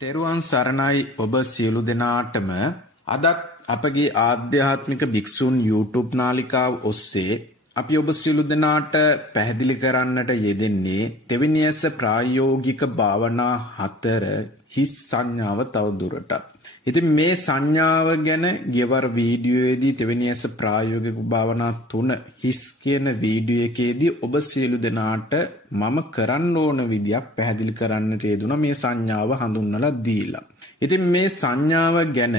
තෙරුවන් සරණයි ඔබ සියලු දෙනාටම අදත් අපගේ ආධ්‍යාත්මික භික්ෂුන් YouTube නාලිකාව ඔස්සේ අපි ඔබ සියලු දෙනාට පැහැදිලි කරන්නට යෙදෙන්නේ තෙවෙනි ඇස ප්‍රායෝගික භාවනා 4 හිස් සංඥාව තවදුරටත්. ඉතින් මේ සංඥාව ගැන ගියවර වීඩියෝයේදී තෙවෙනි ඇස ප්‍රායෝගික භාවනා 3 හිස් කියන වීඩියෝ එකේදී ඔබ සියලු දෙනාට මම කරන්න ඕන විදියක් පැහැදිලි කරන්නට යෙදුණා මේ සංඥාව හඳුන්වලා දීලා. ඉතින් මේ සංඥාව ගැන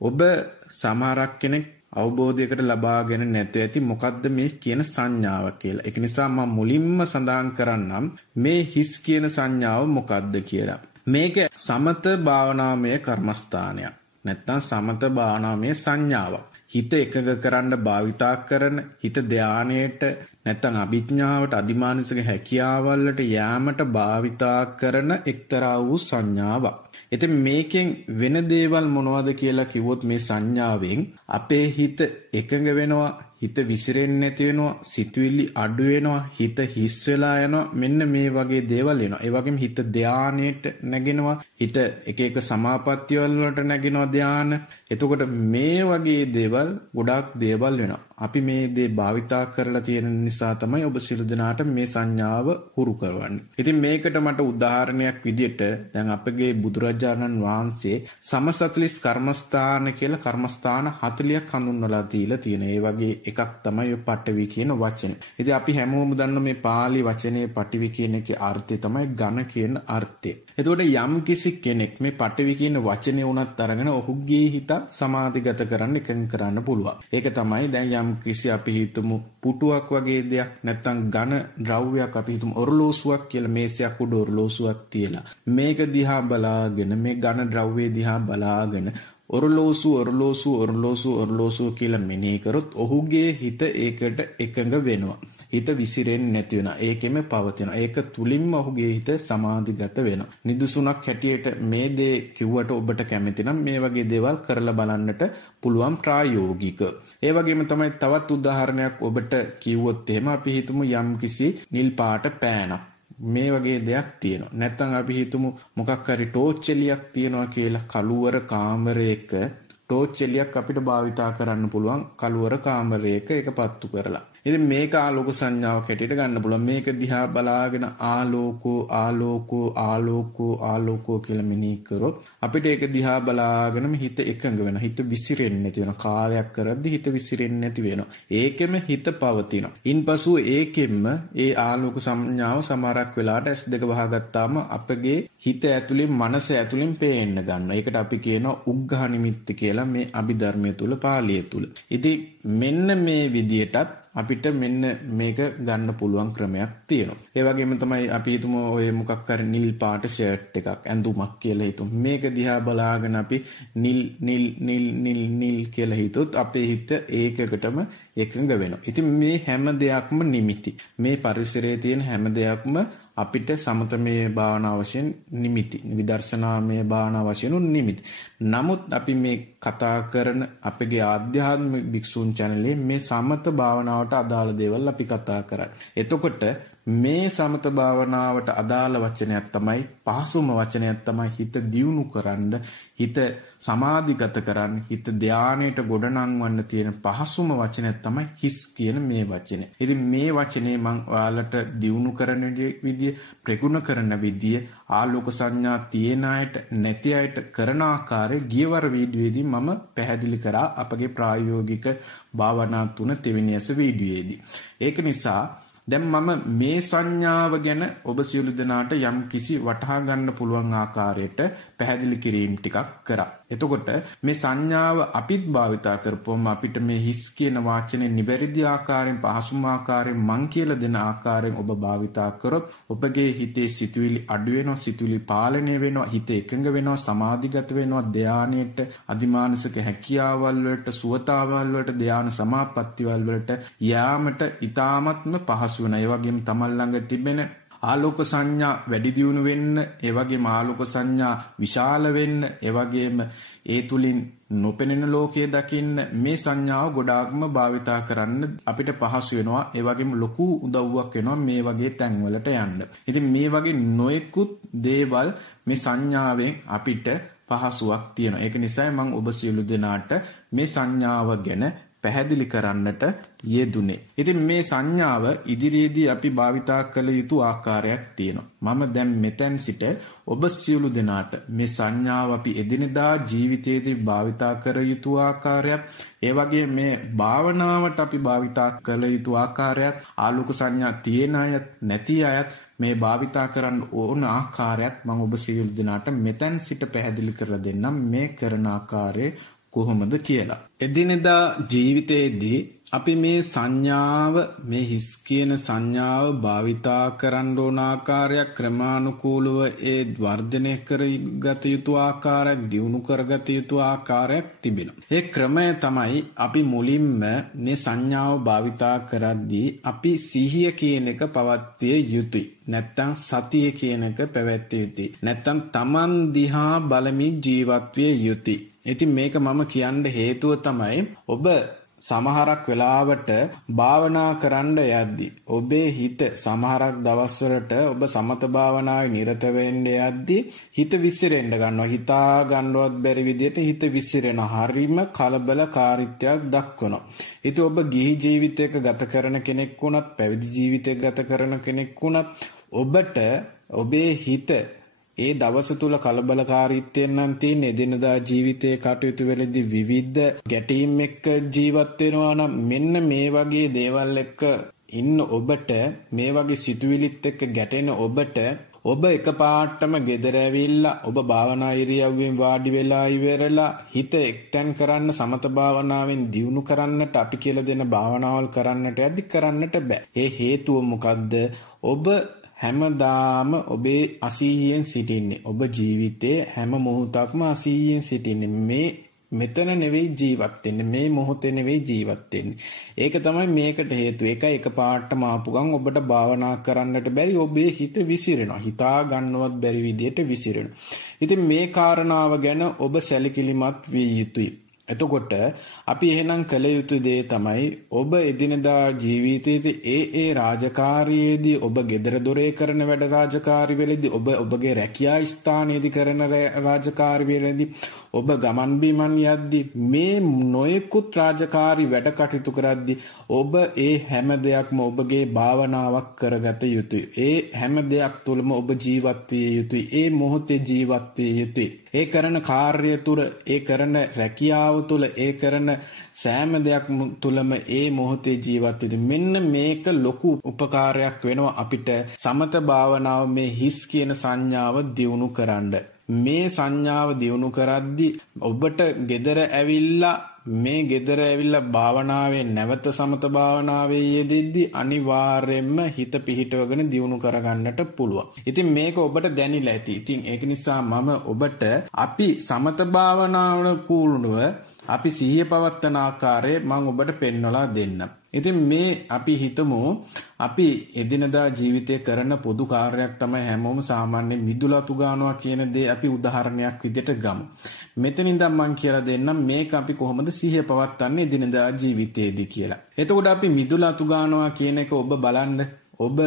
ඔබ සමහරක් කෙනෙක් අවබෝධයකට ලබාගෙන නැතුව ඇති මොකද්ද මේ කියන සංඥාව කියලා. ඒක නිසා මම මුලින්ම සඳහන් කරන්නම් මේ හිස් කියන සංඥාව මොකද්ද කියලා. මේක සමත භාවනාමය කර්මස්ථානයක්. නැත්නම් සමත භාවනාමය සංඥාවක්. හිත එකඟ කරන්න භාවිතා කරන හිත ධානයේට නැත්නම් අභිඥාවට අදිමානසික හැකියාවල්ට යෑමට භාවිතා කරන එක්තරා වූ සංඥාවක්. ඉතින් මේකෙන් වෙන දේවල් මොනවද කියලා කිව්වොත් මේ සංඥාවෙන් අපේ හිත එකඟ වෙනවා, හිත විසිරෙන්නේ නැති වෙනවා, සිතුවිලි අඩු වෙනවා, හිත හිස් වෙලා යනවා. මෙන්න මේ වගේ දේවල් එනවා. ඒ වගේම හිත ධානයට නැගෙනවා, හිත එක එක සමාපatti වලට නැගෙනවා ධාන. එතකොට මේ වගේ දේවල් ගොඩාක් දේවල් වෙනවා. අපි මේ දේ භාවිතා කරලා තියෙන නිසා තමයි ඔබ සියලු දෙනාට මේ සංඥාව හුරු කරවන්නේ. ඉතින් මේකට මට උදාහරණයක් විදියට දැන් අපගේ බුදුරජාණන් වහන්සේ සමසතලිස් කර්මස්ථාන කියලා කර්මස්ථාන 40ක් හඳුන්වලා දීලා තියෙන. ඒ වගේ එකක් තමයි පඨවි කියන වචනේ. ඉතින් අපි හැමෝම දන්න මේ pāli වචනේ පඨවි කියන එකේ අර්ථය තමයි ඝන කියන අර්ථය. එතකොට යම් කිසි කෙනෙක් මේ පඨවි කියන වචනේ උනත් අරගෙන ඔහුගේ හිත සමාධිගත කරන්න එකඟ කරන්න පුළුවන්. ඒක තමයි දැන් යම් කිසි අපි හිතමු පුටුවක් වගේ දෙයක් නැත්නම් ඝන ද්‍රව්‍යයක් අපි හිතමු ඔරලෝසුවක් කියලා මේසයක් උඩ ඔරලෝසුවක් තියලා මේක දිහා බලාගෙන මේ ඝන ද්‍රව්‍ය දිහා බලාගෙන ඔරලෝසු කියලා මෙනෙහි කරොත් ඔහුගේ හිත ඒකට එකඟ වෙනවා. හිත විසිරෙන්නේ නැති වෙනවා. ඒකෙම පවතිනවා. ඒක තුලින්ම ඔහුගේ හිත සමාධිගත වෙනවා. නිදුසුණක් හැටියට මේ දේ කිව්වට ඔබට කැමති නම් මේ වගේ දේවල් කරලා බලන්නට පුළුවන් ප්‍රායෝගික. ඒ වගේම තමයි තවත් උදාහරණයක් ඔබට කිව්වොත් එහෙම අපි හිතමු යම් කිසි නිල් පාට පෑනක් මේ වගේ දෙයක් තියෙනවා. නැත්නම් අපි හිතමු මොකක් හරි ටෝච් එලියක් තියෙනවා කියලා කළුවර කාමරයක ටෝච් එලියක් අපිට භාවිතා කරන්න පුළුවන් කළුවර කාමරයක ඒක පත්තු කරලා. ඉතින් මේක ආලෝක සංඥාවක් හැටියට ගන්න පුළුවන්. මේක දිහා බලාගෙන ආලෝකෝ කියලා මෙනෙහි කරොත් අපිට ඒක දිහා බලාගෙනම හිත එකඟ වෙනවා. හිත විසිරෙන්නේ නැති වෙනවා. කාලයක් කරද්දි හිත විසිරෙන්නේ නැති වෙනවා. ඒකෙම හිත පවතිනවා. ඉන්පසු ඒකෙම ඒ ආලෝක සංඥාව සමහරක් වෙලාවට S2 වහගත්තාම අපගේ හිත ඇතුලේ මනස ඇතුලෙන් පේන්න ගන්නවා. ඒකට අපි කියනවා උග්ඝහ නිමිත්ත කියලා මේ අභිධර්මයේ තුල පාළිය තුල. ඉතින් මෙන්න මේ විදියටත් අපිට මෙන්න මේක ගන්න පුළුවන් ක්‍රමයක් තියෙනවා. ඒ වගේම තමයි අපි හිතමු ඔය මොකක් හරි නිල් පාට ෂර්ට් එකක් ඇඳුමක් කියලා හිතමු. මේක දිහා බලාගෙන අපි නිල් කියලා හිතුවොත් අපේ හිත ඒකකටම එකඟ වෙනවා. ඉතින් මේ හැම දෙයක්ම නිමිති. මේ පරිසරයේ තියෙන හැම දෙයක්ම අපිට සමතමේ භාවනා වශයෙන් නිමිති. විදර්ශනාමය භාවනා වශයෙන් නිමිති. නමුත් අපි මේ කතා කරන අපගේ ආධ්‍යාත්මික භික්ෂුන් channel මේ සමත භාවනාවට අදාළ දේවල් අපි කතා කරන්නේ. එතකොට මේ සමත භාවනාවට අදාළ වචනයක් තමයි පහසුම වචනයක් තමයි හිත දියුණු කරන්න, හිත සමාධිගත කරන්න, හිත ධානයට ගොඩනංවන්න තියෙන පහසුම වචනයක් තමයි හිස් කියන මේ වචනේ. ඉතින් මේ වචනේ මම ඔයාලට දියුණු කරන විදිය, ප්‍රගුණ කරන විදිය, ආලෝක සංඥා තියෙන අයට නැති අයට කරන ආකාරය ගියවර වීඩියෝෙදී මම පැහැදිලි කරා අපගේ ප්‍රායෝගික භාවනා 3 තෙවෙනි ඇස වීඩියෝෙදී. ඒක නිසා දැන් මම මේ සංඥාව ගැන ඔබ සියලු දෙනාට යම් කිසි වටහා ගන්න පුළුවන් ආකාරයට පැහැදිලි කිරීම ටිකක් කරා. එතකොට මේ සංඥාව අපිත් භාවිතා කරපුවම අපිට මේ හිස් කියන වාචනේ නිවැරදි ආකාරයෙන් පහසුම ආකාරයෙන් මං කියලා දෙන ආකාරයෙන් ඔබ භාවිතා කරොත් ඔබගේ හිතේ සිතුවිලි අඩු වෙනවා, සිතුවිලි පාලනය වෙනවා, හිත එකඟ වෙනවා, සමාධිගත වෙනවා, ධානයට අදිමානසික හැකියාවල් වලට, සුවතාවල් වලට, ධාන සමාපatti වලට යාමට ඊ타මත්ම පහසු වෙනවා. ඒ වගේම තමන් ළඟ තිබෙන ආලෝක සංඥා වැඩි දියුණු වෙන්න, ඒ වගේම ආලෝක සංඥා විශාල වෙන්න, ඒ වගේම ඒ තුලින් නොපෙනෙන ලෝකයේ දකින්න මේ සංඥාව ගොඩාක්ම භාවිතා කරන්න අපිට පහසු වෙනවා. ඒ වගේම ලොකු උදව්වක් වෙනවා මේ වගේ තැන්වලට යන්න. ඉතින් මේ වගේ නොයෙකුත් දේවල් මේ සංඥාවෙන් අපිට පහසුවක් තියෙනවා. ඒක නිසා මම ඔබ සියලු දෙනාට මේ සංඥාව ගැන පැහැදිලි කරන්නට යෙදුනේ. ඉතින් මේ සංඥාව ඉදිරියේදී අපි භාවිතා කළ යුතු ආකාරයක් තියෙනවා. මම දැන් මෙතෙන් සිට ඔබ සියලු දෙනාට මේ සංඥාව අපි එදිනෙදා ජීවිතයේදී භාවිතා කර යුතු ආකාරයක්, ඒ වගේ මේ භාවනාවට අපි භාවිතා කළ යුතු ආකාරයක්, ආලෝක සංඥා තියෙන අයත් නැති අයත් මේ භාවිතා කරන්න ඕන ආකාරයක් මම ඔබ සියලු දෙනාට මෙතෙන් සිට පැහැදිලි කරලා දෙන්නම් මේ කරන ආකාරය කොහොමද කියලා. එදිනෙදා ජීවිතයේදී අපි මේ සංඥාව, මේ හිස් කියන සංඥාව භාවිතා කරන්න ඕන ආකාරයක්, ක්‍රමානුකූලව ඒ වර්ධනය කරගත යුතු ආකාරයක්, දියුණු කරගත යුතු ආකාරයක් තිබෙනවා. ඒ ක්‍රමය තමයි අපි මුලින්ම මේ සංඥාව භාවිතා කරද්දී අපි සිහිය කියන එක පවත්විය යුතුයි. නැත්තම් සතිය කියන එක පැවැත්විය යුතුයි. නැත්තම් තමන් දිහා බලමින් ජීවත් විය යුතුයි. ඉතින් මේක මම කියන්න හේතුව තමයි ඔබ සමහරක් වෙලාවට භාවනා කරන්න යද්දි ඔබේ හිත සමහරක් දවස්වලට ඔබ සමත භාවනාවේ නිරත වෙන්න යද්දි හිත විසිරෙන්න ගන්නවා. හිතා ගන්නවත් බැරි විදිහට හිත විසිරෙනවා. හරිම කලබලකාරීත්වයක් දක්වනවා. ඉතින් ඔබ ගිහි ජීවිතයක ගත කරන කෙනෙක් වුණත්, පැවිදි ජීවිතයක ගත කරන කෙනෙක් වුණත් ඔබට ඔබේ හිත ඒ දවස තුල කලබලකාරීත්වයෙන් නම් තියෙන එදිනදා ජීවිතයේ කටයුතු වලදී විවිධ ගැටීම් එක්ක ජීවත් වෙනවා නම් මෙන්න මේ වගේ දේවල් එක්ක ඉන්න ඔබට, මේ වගේ සිතුවිලිත් එක්ක ගැටෙන ඔබට ඔබ එකපාරටම ගෙදර ඇවිල්ලා ඔබ භාවනා ඉරියව්වෙන් වාඩි වෙලා ඉවරලා හිත එක්තැන් කරන්න, සමත භාවනාවෙන් දියුණු කරන්නට අපි කියලා දෙන භාවනාවල් කරන්නට යද්දි කරන්නට බෑ. ඒ හේතුව මොකද්ද? ඔබ හැමදාම ඔබේ අසීයෙන් සිටින්නේ. ඔබ ජීවිතේ හැම මොහොතක්ම අසීයෙන් සිටින්නේ. මෙතන නෙවෙයි ජීවත් වෙන්නේ. මේ මොහොතේ නෙවෙයි ජීවත් වෙන්නේ. ඒක තමයි මේකට හේතුව. ඒකයි එකපාරටම ආපු ගමන් ඔබට භාවනා කරන්නට බැරි, ඔබේ හිත විසිරෙනවා. හිතා ගන්නවත් බැරි විදියට විසිරෙනවා. ඉතින් මේ කාරණාව ගැන ඔබ සැලකිලිමත් විය යුතුයි. එතකොට අපි එහෙනම් කළ යුතු දේ තමයි ඔබ එදිනදා ජීවිතයේදී ඒ රාජකාරියේදී, ඔබ ගෙදර දොරේ කරන වැඩ රාජකාරිවලදී, ඔබ ඔබගේ රැකියා ස්ථානයේදී කරන රාජකාරිවලදී, ඔබ ගමන් බිමන් යද්දී, මේ නොයෙකුත් රාජකාරි වැඩ කටයුතු කරද්දී ඔබ ඒ හැම දෙයක්ම ඔබගේ භාවනාවක් කරගත යුතුයි. ඒ හැම දෙයක් තුළම ඔබ ජීවත් විය යුතුයි. ඒ මොහොතේ ජීවත් විය යුතුයි. ඒ කරන කාර්ය තුළ, ඒ කරන රැකියාව තුළ, ඒ කරන සෑම දෙයක් තුළම ඒ මොහොතේ ජීවත් වෙන්න. මෙන්න මේක ලොකු උපකාරයක් වෙනවා අපිට සමත භාවනාව මේ හිස් කියන සංඥාව දියුණු කරන්න. මේ සංඥාව දියුණු කරද්දී ඔබට gedara ඇවිල්ලා මේ gedara ඇවිල්ලා භාවනාවේ නැවත සමත භාවනාවේ යෙදෙද්දී අනිවාර්යයෙන්ම හිත පිහිටවගෙන දියුණු කරගන්නට පුළුවන්. ඉතින් මේක ඔබට දැනිලා ඇති. ඉතින් ඒක නිසා මම ඔබට අපි සමත භාවනාවන කූලුව අපි සිහිය පවත්තන ආකාරය මම ඔබට පෙන්වලා දෙන්නම්. ඉතින් මේ අපි හිතමු අපි එදිනදා ජීවිතේ කරන පොදු කාර්යයක් තමයි හැමෝම සාමාන්‍ය මිදුලතු ගන්නවා කියන දේ අපි උදාහරණයක් විදිහට ගමු. මෙතනින්ද මම කියලා දෙන්නම් මේක අපි කොහොමද සිහිය පවත්න්නේ එදිනදා ජීවිතේදී කියලා. එතකොට අපි මිදුලතු ගන්නවා කියන එක ඔබ බලන්න. ඔබ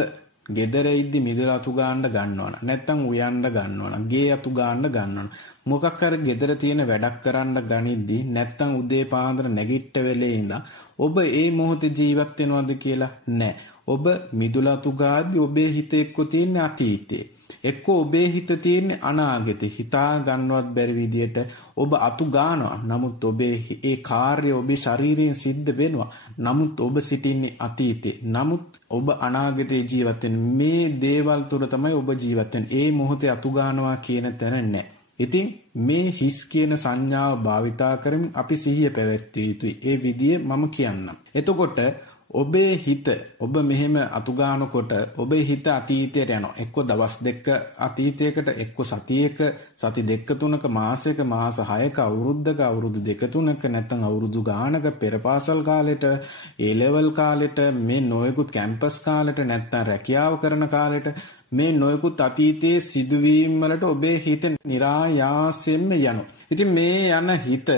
ගෙදර ඉද්දි මිදුල අතු ගන්නවන නැත්තම් උයන්න ගන්නවන ගේ අතු ගන්නවන මොකක් හරි ගෙදර තියෙන වැඩක් කරන්න ගනිද්දි නැත්තම් උදේ පාන්දර නැගිට්ට වෙලේ ඉඳන් ඔබ ඒ මොහොතේ ජීවත් වෙනවද කියලා නෑ. ඔබ මිදුල අතු ගාද්දි ඔබේ හිතේ එක්ක තියෙන අතීතේ එක්ක ඔබේ හිත තියෙන අනාගතේ හිතා ගන්නවත් බැරි විදියට ඔබ අතු ගන්නවා. නමුත් ඔබේ ඒ කාර්ය ඔබේ ශරීරයෙන් සිද්ධ වෙනවා. නමුත් ඔබ සිටින්නේ අතීතේ. නමුත් ඔබ අනාගතේ ජීවත් වෙන මේ දේවල් තුර තමයි ඔබ ජීවත් වෙන්නේ. ඒ මොහොතේ අතු ගන්නවා කියන තැන නැහැ. ඉතින් මේ හිස් කියන සංඥාව භාවිතා කරමින් අපි සිහිය පැවැත්විය යුතුයි. ඒ විදිය මම කියන්නම්. එතකොට ඔබේ හිත ඔබ මෙහෙම අතුගානකොට ඔබේ හිත අතීතයට යනවා. එක්ක දවස් දෙක අතීතයකට, එක්ක සතියක, සති දෙක තුනක, මාසයක, මාස 6ක, අවුරුද්දක, අවුරුදු දෙක තුනක, නැත්නම් අවුරුදු ගානක පෙර පාසල් කාලෙට, ඒ ලෙවල් කාලෙට, මේ නොයෙකුත් කැම්පස් කාලෙට, නැත්නම් රැකියාව කරන කාලෙට, මේ නොයෙකුත් අතීතයේ සිදුවීම් වලට ඔබේ හිත નિરાයාසයෙන්ම යනවා. ඉතින් මේ යන හිත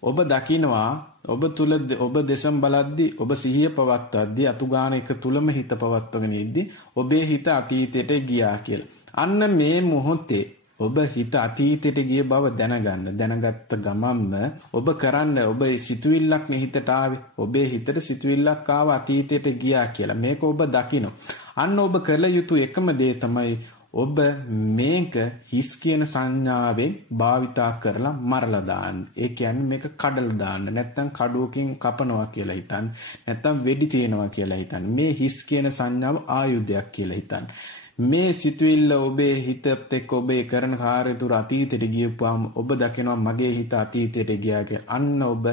ඔබ දකිනවා ඔබ තුල ඔබ දෙසම් බලද්දි ඔබ සිහිය පවත්වද්දි අතුගාන එක තුලම හිත පවත්වගෙන ඉද්දි ඔබේ හිත අතීතයට ගියා කියලා. අන්න මේ මොහොතේ ඔබ හිත අතීතයට ගිය බව දැනගත්ත ගමන්ම ඔබ කරන්න ඔබ සිතුවිල්ලක් නේ හිතට ආවේ. ඔබේ හිතට සිතුවිල්ලක් ආව අතීතයට ගියා කියලා. මේක ඔබ දකිනවා. අන්න ඔබ කළ යුතු එකම දේ තමයි ඔබ මේක හිස් කියන සංඥාවෙන් භාවිතා කරලා මරලා දාන්න. ඒ කියන්නේ මේක කඩලා දාන්න. නැත්තම් කඩුවකින් කපනවා කියලා හිතන්න. නැත්තම් වෙඩි තියනවා කියලා හිතන්න. මේ හිස් කියන සංඥාව ආයුධයක් කියලා හිතන්න. මේ සිතුවිල්ල ඔබේ හිතත් එක්ක ඔබේ කරන කාර්ය තුර අතීතයට ගියපුවාම ඔබ දකිනවා මගේ හිත අතීතයට ගියා කියලා. අන්න ඔබ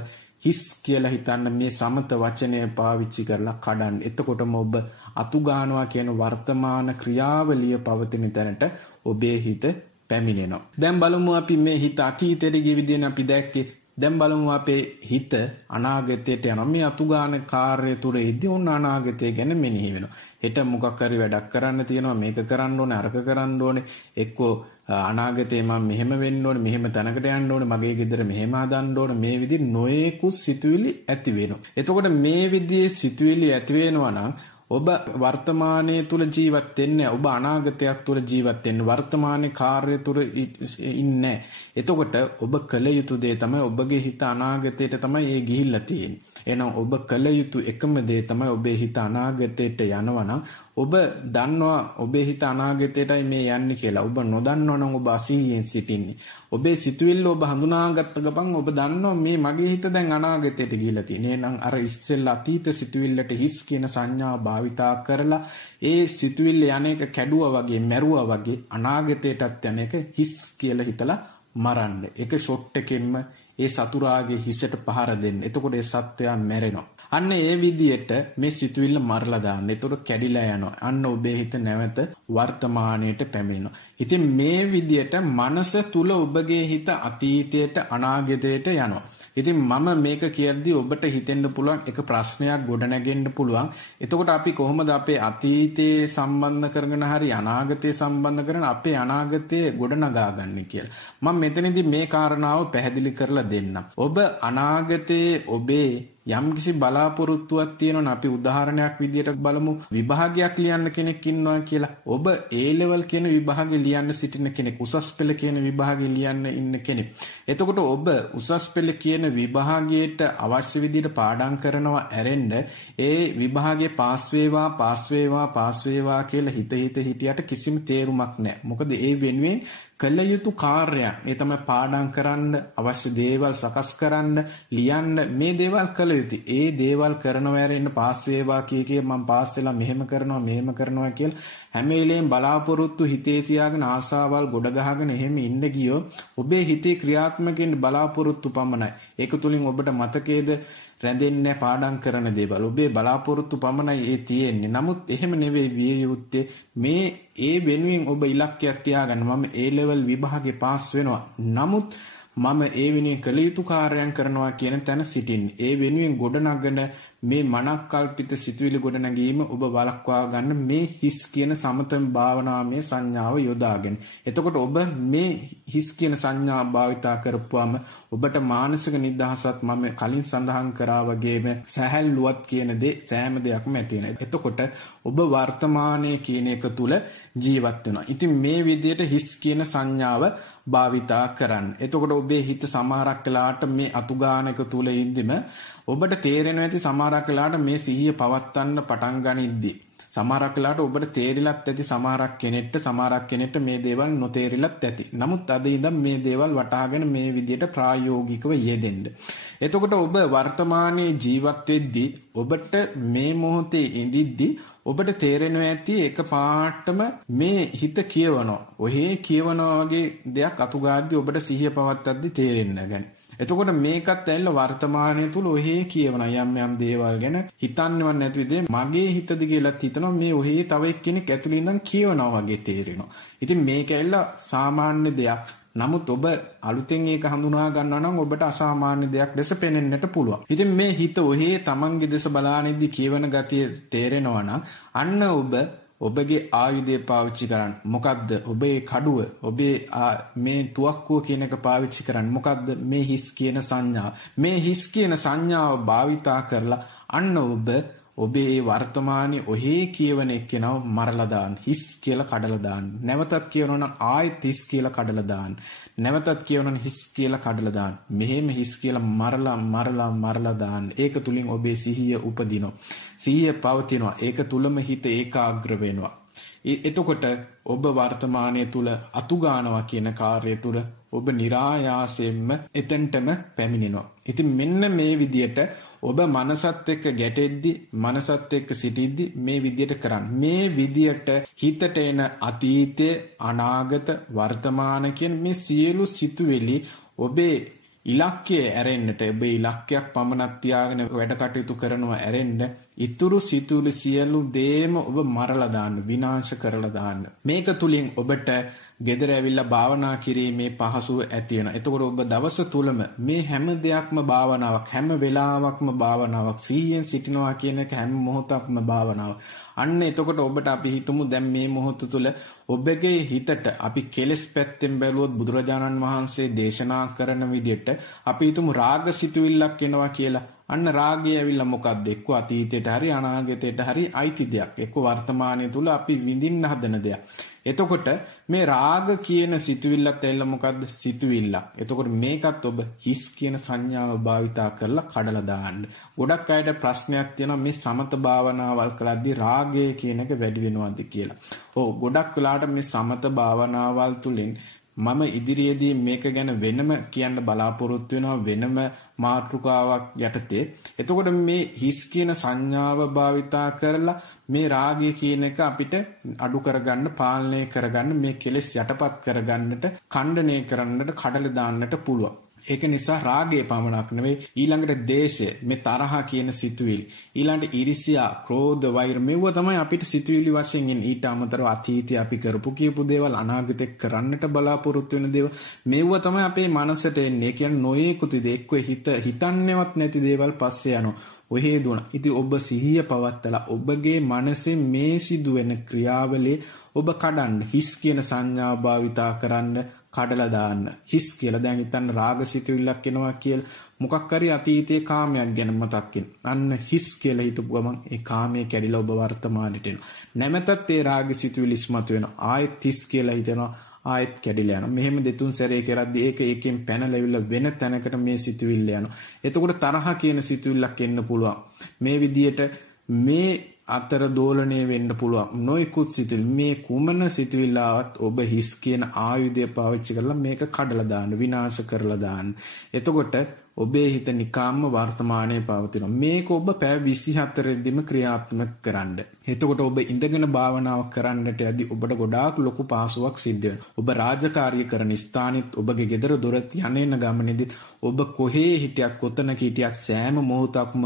හිස් කියලා හිතන්න මේ සමත වචනය පාවිච්චි කරලා කඩන්න. එතකොටම ඔබ අතුගානවා කියන වර්තමාන ක්‍රියාවලිය පවතින තැනට ඔබේ හිත පැමිණෙනවා. දැන් බලමු අපි මේ හිත අතීතයට ගිය විදිහට අපි දැක්කේ. දැන් බලමු අපේ හිත අනාගතයට යනවා. මේ අතුගාන කාර්ය තුර ඉදී උන් අනාගතය ගැන මෙනෙහි වෙනවා. හෙට මොකක් හරි වැඩක් කරන්න තියෙනවා, මේක කරන්න ඕනේ, අරක කරන්න ඕනේ, එක්කෝ අනාගතේ මම මෙහෙම වෙන්න ඕනේ, මෙහෙම තැනකට යන්න ඕනේ, මගේ ගෙදර මෙහෙම හදන්න ඕනේ, මේ විදිහ නොයෙකුත් සිතුවිලි ඇති වෙනවා. එතකොට මේ විදිහේ සිතුවිලි ඇති වෙනවා නම් ඔබ වර්තමානයේ තුල ජීවත් වෙන්නේ, ඔබ අනාගතයක් තුල ජීවත් වෙන්නේ, වර්තමානයේ කාර්ය තුල ඉන්නේ. එතකොට ඔබ කළ යුතු දේ තමයි ඔබගේ හිත අනාගතයට තමයි ඒ ගිහිල්ලා තියෙන්නේ. එහෙනම් ඔබ කළ යුතු එකම දේ තමයි ඔබේ හිත අනාගතයට යනවා නම් ඔබ දන්නවා ඔබේ හිත අනාගතයටයි මේ යන්නේ කියලා. ඔබ නොදන්නවා නම් ඔබ අසීයෙන් සිටින්නේ. ඔබේ සිතුවිල්ල ඔබ හඳුනාගත්ත ගමන් ඔබ දන්නවා මේ මගේ හිත දැන් අනාගතයට ගිහිල්ලා තියෙන්නේ. එහෙනම් අර ඉස්සෙල්ලා අතීත සිතුවිල්ලට හිස් කියන සංඥාව භාවිතා කරලා ඒ සිතුවිල්ල යන්නේක කැඩුවා වගේ, මැරුවා වගේ අනාගතයටත් යන්නේක හිස් කියලා හිතලා මරන්න. ඒක ෂොට් එකෙන්ම ඒ සතුරාගේ හිසට පහර දෙන්න. එතකොට ඒ සත්වයා මැරෙනවා. අන්න ඒ විදියට මේ සිතුවිල්ල මරලා දාන්න. එතකොට කැඩිලා යනවා. අන්න ඔබේ හිත නැවත වර්තමානයට පැමිණෙනවා. ඉතින් මේ විදියට මනස තුල ඔබගේ හිත අතීතයට අනාගතයට යනවා. ඉතින් මම මේක කියද්දී ඔබට හිතෙන්න පුළුවන් එක ප්‍රශ්නයක් ගොඩනගෙන්න පුළුවන්. එතකොට අපි කොහොමද අපේ අතීතයේ සම්බන්ධ කරගෙන හරි අනාගතයේ සම්බන්ධ කරගෙන අපේ අනාගතයේ ගොඩනගාගන්නේ කියලා. මම මෙතනදී මේ කාරණාව පැහැදිලි කරලා දෙන්නම්. ඔබ අනාගතයේ ඔබේ යම්කිසි බලාපොරොත්තුවක් තියෙනවා. අපි උදාහරණයක් විදියට බලමු. විභාගයක් ලියන්න කෙනෙක් ඉන්නවා කියලා. ඔබ A level කියන විභාගෙ ලියන්න සිටින කෙනෙක්, උසස් පෙළ කියන විභාගෙ ලියන්න ඉන්න කෙනෙක්. එතකොට ඔබ උසස් පෙළ කියන විභාගයට අවශ්‍ය විදියට පාඩම් කරනවා ඇරෙන්න ඒ විභාගේ පාස් වේවා කියලා හිත හිටියට කිසිම තේරුමක් නැහැ. මොකද ඒ වෙනුවෙන් කළ යුතු කාර්යයක්. ඒ තමයි පාඩම් කරන්න, අවශ්‍ය දේවල් සකස් කරන්න, ලියන්න, මේ දේවල් කළ යුතුයි. ඒ දේවල් කරනවා ඇරෙන්න පාස් වේවා කිය මම පාස් වෙලා මෙහෙම කරනවා කියලා හැම වෙලේම බලාපොරොත්තු හිතේ තියාගෙන ආසාවල් ගොඩ ගහගෙන එහෙම ඉන්න ගියෝ ඔබේ හිතේ ක්‍රියාත්මක වෙන්න බලාපොරොත්තු පමණයි. ඒක තුලින් ඔබට මතකයේද රැඳෙන්නේ පාඩම් කරන දේවල්. ඔබේ බලාපොරොත්තු පමණයි ඒ තියෙන්නේ. නමුත් එහෙම නෙවෙයි විය යුත්තේ. මේ ඒ වෙනුවෙන් ඔබ ඉලක්කයක් තියාගන්න. මම A level විභාගේ පාස් වෙනවා. නමුත් මම ඒ වෙනුවෙන් කළ යුතු කාර්යයන් කරනවා කියන තැන සිටින්නේ. ඒ වෙනුවෙන් ගොඩනගන මේ මනක්කල්පිත සිතුවිලි ගොඩනැගීම ඔබ වළක්වා ගන්න මේ හිස් කියන සමතම භාවනාවේ සංඥාව යොදාගෙන. එතකොට ඔබ මේ හිස් කියන සංඥා භාවිතා කරපුවාම ඔබට මානසික නිදහසත් මම කලින් සඳහන් කරා වගේම සැහැල්ලුවත් කියන දේ සෑම දෙයක්ම ඇති වෙනවා. එතකොට ඔබ වර්තමානයේ කියන එක තුල ජීවත් වෙනවා. ඉතින් මේ විදිහට හිස් කියන සංඥාව භාවිතා කරන්න. එතකොට ඔබේ හිත සමහරක් වෙලාවට මේ අතුගානක තුල ඉඳිම ඔබට තේරෙනවා ඇති සමහරක් වෙලාවට මේ සිහිය පවත්වන්න පටන් ගනිද්දී. සමහරක් වෙලාවට ඔබට තේරිලත් ඇති සමහරක් කෙනෙක්ට මේ දේවල් නොතේරිලත් ඇති. නමුත් අද ඉඳන් මේ දේවල් වටහාගෙන මේ විදිහට ප්‍රායෝගිකව යෙදෙන්න. එතකොට ඔබ වර්තමානයේ ජීවත් වෙද්දී ඔබට මේ මොහොතේ ඉඳිද්දී ඔබට තේරෙනවා ඇති එකපාරටම මේ හිත කියවනවා. ඔහේ කියවනවා වගේ දෙයක් අතුගාද්දී ඔබට සිහිය පවත්වද්දී තේරෙන්න ගන්න. එතකොට මේකත් ඇවිල්ලා වර්තමානයේ තුල ඔහේ කියවන යම් දේවල් ගැන හිතන්නවත් නැති විදිහේ මගේ හිතද කියලාත් හිතනවා මේ ඔහේ තව එක්කෙනෙක් ඇතුළේ ඉඳන් කියවනවා වගේ තේරෙනවා. ඉතින් මේක ඇවිල්ලා සාමාන්‍ය දෙයක්. නමුත් ඔබ අලුතෙන් ඒක හඳුනා ගන්නවා නම් ඔබට අසාමාන්‍ය දෙයක් ලෙස පෙනෙන්නට පුළුවන්. ඉතින් මේ හිත ඔහේ තමන්ගේ දෙස බලානෙද්දි කියවන ගතිය තේරෙනවා නම් අන්න ඔබගේ ආයුධය පාවිච්චි කරන්න. මොකද්ද? ඔබේ කඩුව, ඔබේ මේ තුවක්කුව කියන එක පාවිච්චි කරන්න. මොකද්ද? මේ හිස් කියන සංඥාව. මේ හිස් කියන සංඥාව භාවිතා කරලා අන්න ඔබේ වර්තමානයේ ඔහේ කියවන එක්කෙනව මරලා දාන්න. හිස් කියලා කඩලා දාන්න. නැවතත් කියවනවා නම් ආයෙත් හිස් කියලා කඩලා දාන්න. නැවතත් කියවනවා නම් හිස් කියලා කඩලා දාන්න. මෙහෙම හිස් කියලා මරලා දාන්න. ඒක තුලින් ඔබේ සිහිය උපදිනවා. සිහිය පවතිනවා. ඒක තුලම හිත ඒකාග්‍ර වෙනවා. එතකොට ඔබ වර්තමානයේ තුල අතු ගන්නවා කියන කාර්යය තුල ඔබ નિરાයාසයෙන්ම එතෙන්ටම පැමිණෙනවා. ඉතින් මෙන්න මේ විදියට ඔබ මනසත් එක්ක ගැටෙද්දි මනසත් එක්ක සිටිද්දි මේ විදියට කරන්න. මේ විදියට හිතට එන අතීතය, අනාගත, වර්තමාන කියන මේ සියලු සිතුවිලි ඔබේ ඉලක්කය ඇරෙන්නට ඔබේ ඉලක්කයක් පමණක් තියාගෙන වැඩ කටයුතු කරනවා ඇරෙන්න ඉතුරු සිතුවිලි සියලු දේම ඔබ මරලා දාන්න, විනාශ කරලා දාන්න. මේක තුලින් ඔබට ගෙදර ඇවිල්ලා භාවනා කිරීමේ පහසුව ඇති වෙනවා. එතකොට ඔබ දවස තුලම මේ හැම දෙයක්ම භාවනාවක්, හැම වෙලාවකම භාවනාවක්, සිහියෙන් සිටිනවා කියන එක හැම මොහොතක්ම භාවනාවක්. අන්න එතකොට ඔබට අපි හිතමු දැන් මේ මොහොත තුල ඔබගේ හිතට අපි කෙලෙස් පැත්තෙන් බැලුවොත් බුදුරජාණන් වහන්සේ දේශනා කරන විදිහට අපි හිතමු රාග සිතුවිල්ලක් එනවා කියලා. අන්න රාගය ඇවිල්ලා මොකක්ද? එක්ක අතීතයට හරි අනාගතයට හරි අයිති දෙයක්. එක්ක වර්තමානයේ තුල අපි විඳින්න හදන දෙයක්. එතකොට මේ රාග කියන සිතුවිල්ලත් ඇවිල්ලා මොකද්ද? සිතුවිල්ලක්. එතකොට මේකත් ඔබ හිස් කියන සංඥාව භාවිතා කරලා කඩලා දාන්න. ගොඩක් අයට ප්‍රශ්නයක් තියෙනවා මේ සමත භාවනාවල් කරද්දී රාගය කියන එක වැඩි වෙනවද කියලා. ඔව් ගොඩක් වෙලාවට මේ සමත භාවනාවල් තුලින් මම ඉදිරියේදී මේක ගැන වෙනම කියන්න බලාපොරොත්තු වෙනවා වෙනම මාතෘකාවක් යටතේ. එතකොට මේ හිස් කියන සංඥාව භාවිතා කරලා මේ රාගය කියන එක අපිට අඩු කරගන්න, පාලනය කරගන්න, මේ කෙලෙස් යටපත් කරගන්නට, ඛණ්ඩණය කරන්නට, කඩලා දාන්නට පුළුවන්. ඒක නිසා රාගය පමණක් නෙවෙයි ඊළඟට දේශය, මේ තරහ කියන සිතුවිලි, ඊළඟට ඊර්ෂ්‍යා, ක්‍රෝධ, වෛර මේව තමයි අපිට සිතුවිලි වශයෙන් ඉන්නේ. ඊට අමතරව අතීතයේ අපි කරපු කියපු දේවල්, අනාගතේ කරන්නට බලාපොරොත්තු වෙන දේවල් මේව තමයි අපේ මනසට එන්නේ. ඒ කියන්නේ නොයේකුත් එක්ක හිතන්නේවත් නැති දේවල් පස්සේ යනවා. ඔහේ දුණ. ඉතින් ඔබ සිහිය පවත්තලා ඔබගේ මනසේ මේ සිදුවෙන ක්‍රියාවලිය ඔබ කඩන්න, හිස් කියන සංඥාව භාවිතා කරන්න, කඩලා දාන්න. හිස් කියලා දැන් හිතන්න රාග සිතුවිල්ලක් එනවා කියලා මොකක් හරි අතීතයේ කාමයක් ගැන මතක් වෙන. අන්න හිස් කියලා හිතපු ගමන් ඒ කාමයේ කැඩිලා ඔබ වර්තමානයට එනවා. නැමෙතත් ඒ රාග සිතුවිලි ඉස්මතු වෙනවා. ආයෙත් හිස් කියලා හිතනවා. ආයෙත් කැඩිලා යනවා. මෙහෙම දෙතුන් සැරේ කරද්දී ඒක එකෙන් පැනලා වෙන තැනකට මේ සිතුවිල්ල යනවා. එතකොට තරහ කියන සිතුවිල්ලක් එන්න පුළුවන්. මේ විදියට මේ අතර දෝලණය වෙන්න පුළුවන්. නොයිකුත් සිතුවිලි මේ කුමන සිතුවිල්ලාවත් ඔබ හිස් කියන ආයුධය පාවිච්චි කරලා මේක කඩලා දාන්න, විනාශ කරලා දාන්න. එතකොට ඔබේ හිත නිකාම්ම වර්තමානයේ පවතිනවා. මේක ඔබ පැය 24 දිම ක්‍රියාත්මක කරන්න. එතකොට ඔබ ඉඳගෙන භාවනාව කරන්නට යදී ඔබට ගොඩාක් ලොකු පහසුවක් සිද්ධ වෙනවා. ඔබ රාජකාරිය කරන ස්ථානෙත්, ඔබගේ ගෙදර දොරත් යන්නේන ගමනේදී ඔබ කොහේ හිටියක්, කොතනක හිටියක් සෑම මොහොතක්ම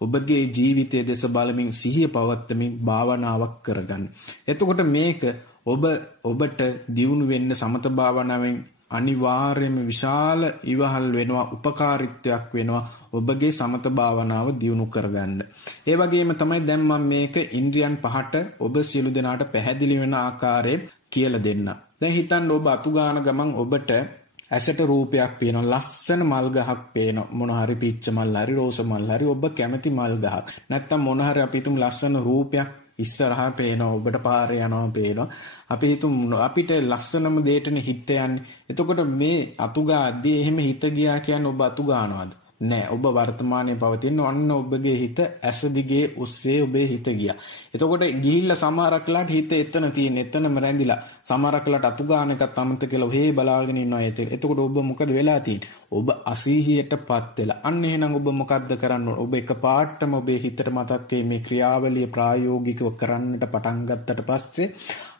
ඔබගේ ජීවිතයේ දෙස බලමින් සිහිය පවත්වමින් භාවනාවක් කරගන්න. එතකොට මේක ඔබට දියුණු වෙන්න සමත භාවනාවෙන් අනිවාර්යයෙන්ම විශාල ඉවහල් වෙනවා, උපකාරීත්වයක් වෙනවා ඔබගේ සමත භාවනාව දියුණු කරගන්න. ඒ වගේම තමයි දැන් මම මේක ඉන්ද්‍රියන් පහට ඔබ සියලු දෙනාට පැහැදිලි වෙන ආකාරයේ කියලා දෙන්න. දැන් හිතන්න ඔබ අතු ගාන ගමන් ඔබට ඇසට රූපයක් පේනවා, ලස්සන මල් ගහක් පේනවා, මොන හරි පිච්ච මල් හරි රෝස මල් හරි ඔබ කැමති මල් ගහක්. නැත්තම් මොන හරි අපි හිතමු ලස්සන රූපයක් ඉස්සරහා පේනවා, ඔබට පාරේ යනවා පේනවා. අපි හිතමු අපිට ලස්සනම දෙයටනේ හිත යන්නේ. එතකොට මේ අතු ගාද්දී එහෙම හිත ගියා කියන්නේ ඔබ අතු ගන්නවද? නෑ. ඔබ වර්තමානයේ පවතින අන්න ඔබගේ හිත ඇස දිගේ ඔස්සේ ඔබේ හිත ගියා. එතකොට ගිහිල්ලා සමහරක් වෙලාවට හිත එතන තියෙන, එතනම රැඳිලා සමහරක් වෙලාවට අතු ගන්න එකත් අමතක කියලා ඔහේ බලාගෙන ඉන්නවා ඒත්. එතකොට ඔබ මොකද වෙලා තියෙන්නේ? ඔබ අසීහියටපත් වෙලා. අන්න එහෙනම් ඔබ මොකද්ද කරන්න ඕන? ඔබ එකපාරටම ඔබේ හිතට මතක් මේ ක්‍රියාවලිය ප්‍රායෝගිකව කරන්නට පටන් ගත්තට පස්සේ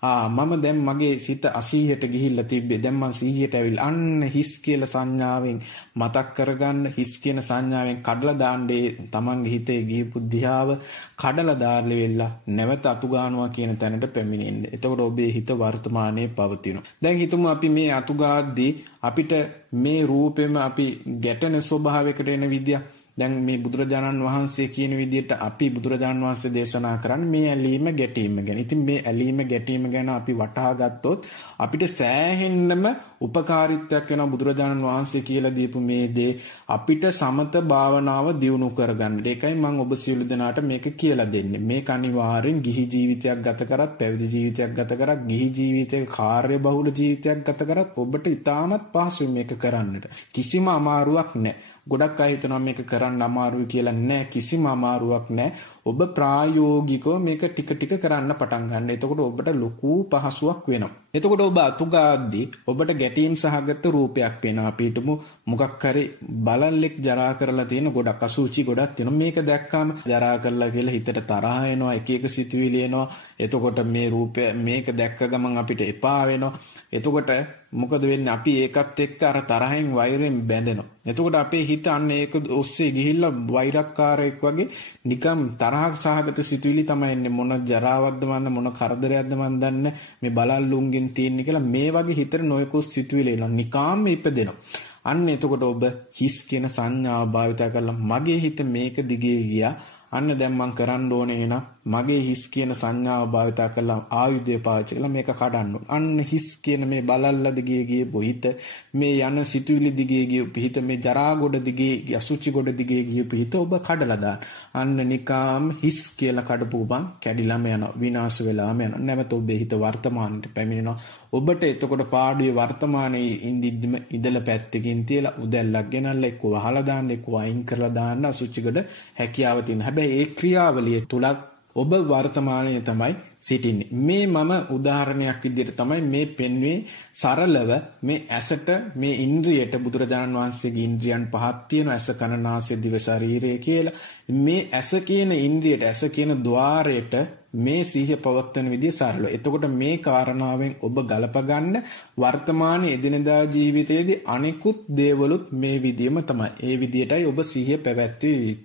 මම දැන් මගේ සිත 80ට ගිහිල්ලා තිබ්බේ. දැන් මම 100ට ඇවිල්ලා අන්න හිස් කියලා සංඥාවෙන් මතක් කරගන්න, හිස් කියන සංඥාවෙන් කඩලා දාන්නේ තමන්ගේ හිතේ ගියපු දිහාව කඩලා දාලා වෙලා නැවත අතු ගන්නවා කියන තැනට පැමිණෙන්න. එතකොට ඔබේ හිත වර්තමානයේ පවතිනවා. දැන් හිතමු අපි මේ අතු ගාද්දී අපිට මේ රූපෙම අපි ගැටෙන ස්වභාවයකට එන විදිය. දැන් මේ බුදුරජාණන් වහන්සේ කියන විදිහට අපි බුදුරජාණන් වහන්සේ දේශනා කරන්නේ මේ ඇලීම ගැටීම ගැන. ඉතින් මේ ඇලීම ගැටීම ගැන අපි වටහා ගත්තොත් අපිට සෑහෙන්නම උපකාරීත්වයක් වෙනවා බුදුරජාණන් වහන්සේ කියලා දීපු මේ දේ අපිට සමත භාවනාව දියුණු කරගන්න. ඒකයි මම ඔබ සියලු දෙනාට මේක කියලා දෙන්නේ. මේක අනිවාර්යෙන් ගිහි ජීවිතයක් ගත කරත්, පැවිදි ජීවිතයක් ගත කරත්, ගිහි ජීවිතයක කාර්ය බහුල ජීවිතයක් ගත කරත් ඔබට ඉතාමත් පහසුයි මේක කරන්නට. කිසිම අමාරුවක් නැහැ. ගොඩක් අය හිතනවා මේක කරන්න අමාරුයි කියලා. නෑ, කිසිම අමාරුවක් නෑ. ඔබ ප්‍රායෝගිකව මේක ටික ටික කරන්න පටන් ගන්න. එතකොට ඔබට ලොකු පහසුවක් වෙනවා. එතකොට ඔබ අතු ගාද්දී ඔබට ගැටීම් සහගත රූපයක් වෙනවා. අපි හිතමු මොකක් හරි බලල්ලෙක් ජරා කරලා තියෙන ගොඩක් අසුචි ගොඩක් තියෙනවා. මේක දැක්කාම ජරා කරලා කියලා හිතට තරහ එනවා, එක එක සිතුවිලි එනවා. එතකොට මේ රූපය මේක දැක්ක ගමන් අපිට එපා වෙනවා. එතකොට මොකද වෙන්නේ? අපි ඒකත් එක්ක අර තරහෙන් වෛරයෙන් බැඳෙනවා. එතකොට අපේ හිත අන්න ඒක ඔස්සේ ගිහිල්ලා වෛරක්කාරයෙක් වගේ නිකම් තරහක් සහගත සිතුවිලි තමයි එන්නේ. මොන ජරාවක්ද මන්ද, මොන කරදරයක්ද මන් දන්නේ මේ බලල්ලුන්ගෙන් තියෙන්නේ කියලා මේ වගේ හිතට නොයෙකුත් සිතුවිලි එනවා. නිකාම්ම ඉපදෙනවා. අන්න එතකොට ඔබ හිස් කියන සංඥාව භාවිත කරලා මගේ හිත මේක දිගේ ගියා. අන්න දැන් මම කරන්න ඕනේ එහෙනම් මගේ හිස් කියන සංඥාව භාවිත කරලා ආයුධය පාවිච්චි කරලා මේක කඩන්න ඕන. අන්න හිස් කියන මේ බලල්ල දිගේ ගියපු හිත, මේ යන සිතුවිලි දිගේ ගියපු හිත, මේ ජරා ගොඩ දිගේ, අසුචි ගොඩ දිගේ ගියපු හිත ඔබ කඩලා දාන්න. අන්න නිකාම් හිස් කියලා කඩපු ගමන් කැඩිලාම යනවා, විනාශ වෙලාම යනවා. නැවත ඔබේ හිත වර්තමානට පැමිණෙනවා. ඔබට එතකොට පාඩුවේ වර්තමානයේ ඉඳිද්දිම ඉදලා පැත්තකින් තියලා උදැල්ලක් ගෙනල්ලා එක්ක වහලා දාන්න, එක්ක වයින් කරලා දාන්න අසුචි ගොඩ හැකියාව තියෙන. හැබැයි ඒ ක්‍රියාවලිය තුලක් ඔබ වර්තමානයේ තමයි සිටින්නේ. මේ මම උදාහරණයක් විදිහට තමයි මේ පෙන්වේ සරලව මේ ඇසට, මේ ඉන්ද්‍රියට බුදුරජාණන් වහන්සේගේ ඉන්ද්‍රියන් පහක් තියෙනවා. ඇස, කන, නාසය, දිව, ශරීරය කියලා. මේ ඇස කියන ඉන්ද්‍රියට, ඇස කියන ద్వාරයට මේ සිහිය පවත්වන විදිය සරලව. එතකොට මේ කාරණාවෙන් ඔබ ගලප ගන්න වර්තමානයේ එදිනෙදා ජීවිතයේදී අනිකුත් දේවලුත් මේ විදියම තමයි. ඒ විදියටයි ඔබ සිහිය පැවැත්විය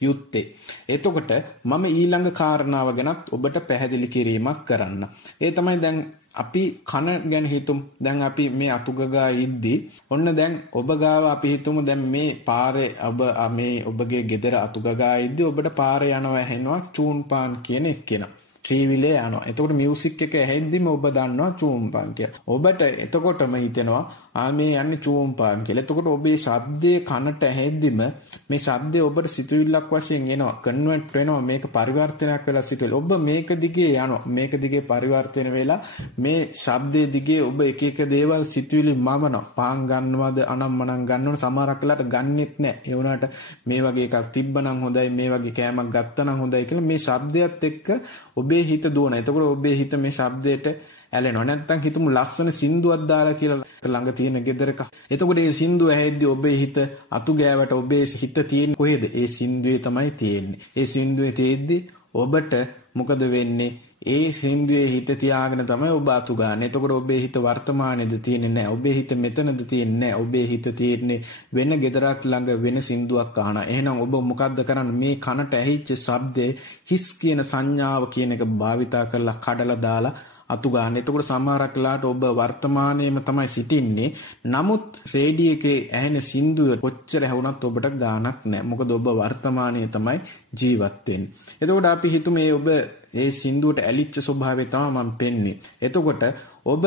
යුත්තේ. එතකොට මම ඊළඟ කාරණාව ගැනත් ඔබට පැහැදිලි කිරීමක් කරන්න. ඒ තමයි දැන් අපි කන ගැන හිතමු. දැන් අපි මේ අතුගගා ඉද්දී ඔන්න දැන් ඔබ ගාව අපි හිතමු දැන් මේ පාරේ ඔබ මේ ඔබගේ ගෙදර අතුගගා ඉද්දී ඔබට පාරේ යනවා ඇහෙනවා චූන්පාන් කියන එක්කෙනා. ට්‍රීවිලේ යනවා. එතකොට මියුසික් එක ඇහෙද්දිම ඔබ දන්නවා චූම්පාන් කියලා. ඔබට එතකොටම හිතෙනවා මේ යන්නේ චූම්පාන් කියලා. එතකොට ඔබේ ශබ්දයේ කනට ඇහෙද්දිම මේ ශබ්දය ඔබට සිතුවිල්ලක් වශයෙන් එනවා. කන්වර්ට් වෙනවා. මේක පරිවර්තනයක් වෙලා සිතුවිල්ල. ඔබ මේක දිගේ යනවා. මේක දිගේ පරිවර්තන වෙලා මේ ශබ්දයේ දිගේ ඔබ එක එක දේවල් සිතුවිලි මවනවා. පාන් ගන්නවද අනම්මනම් ගන්නවද සමහරක් වෙලාවට ගන්නෙත් නැහැ. ඒ වුණාට මේ වගේ එකක් තිබ්බනම් හොඳයි, මේ වගේ කෑමක් ගත්තනම් හොඳයි කියලා මේ ශබ්දයත් එක්ක ඔබේ හිත දුවන. එතකොට ඔබේ හිත මේ ශබ්දයට ඇලෙනවා. නැත්තම් හිතමු ලස්සන සින්දුවක් දාලා කියලා ළඟ තියෙන ගෙදරක. එතකොට මේ සින්දුව ඇහෙද්දි ඔබේ හිත අතු ගෑවට ඔබේ හිත තියෙන්නේ කොහෙද? ඒ සින්දුවේ තමයි තියෙන්නේ. ඒ සින්දුවේ තියෙද්දි ඔබට මොකද වෙන්නේ? ඒ සින්දුවේ හිත තියාගෙන තමයි ඔබ අතු ගන්න. එතකොට ඔබේ හිත වර්තමානයේද තියෙන්නේ නැහැ. ඔබේ හිත මෙතනද තියෙන්නේ නැහැ. ඔබේ හිත තියෙන්නේ වෙන ගෙදරක් ළඟ වෙන සින්දුවක් අහනවා. එහෙනම් ඔබ මොකද්ද කරන්නේ? මේ කනට ඇහිච්ච ශබ්දේ හිස් කියන සංඥාව කියන එක භාවිතා කරලා කඩලා දාලා අතු ගන්න. එතකොට සමහරක් වෙලාවට ඔබ වර්තමානයේම තමයි සිටින්නේ. නමුත් රේඩියෝ එකේ ඇහෙන සින්දුව කොච්චර ඇහුණත් ඔබට ගාණක් නැහැ. මොකද ඔබ වර්තමානයේ තමයි ජීවත් වෙන්නේ. එතකොට අපි හිතමු මේ ඔබ ඒ සින්දුවට ඇලිච්ච ස්වභාවය තමයි මම පෙන්නේ. එතකොට ඔබ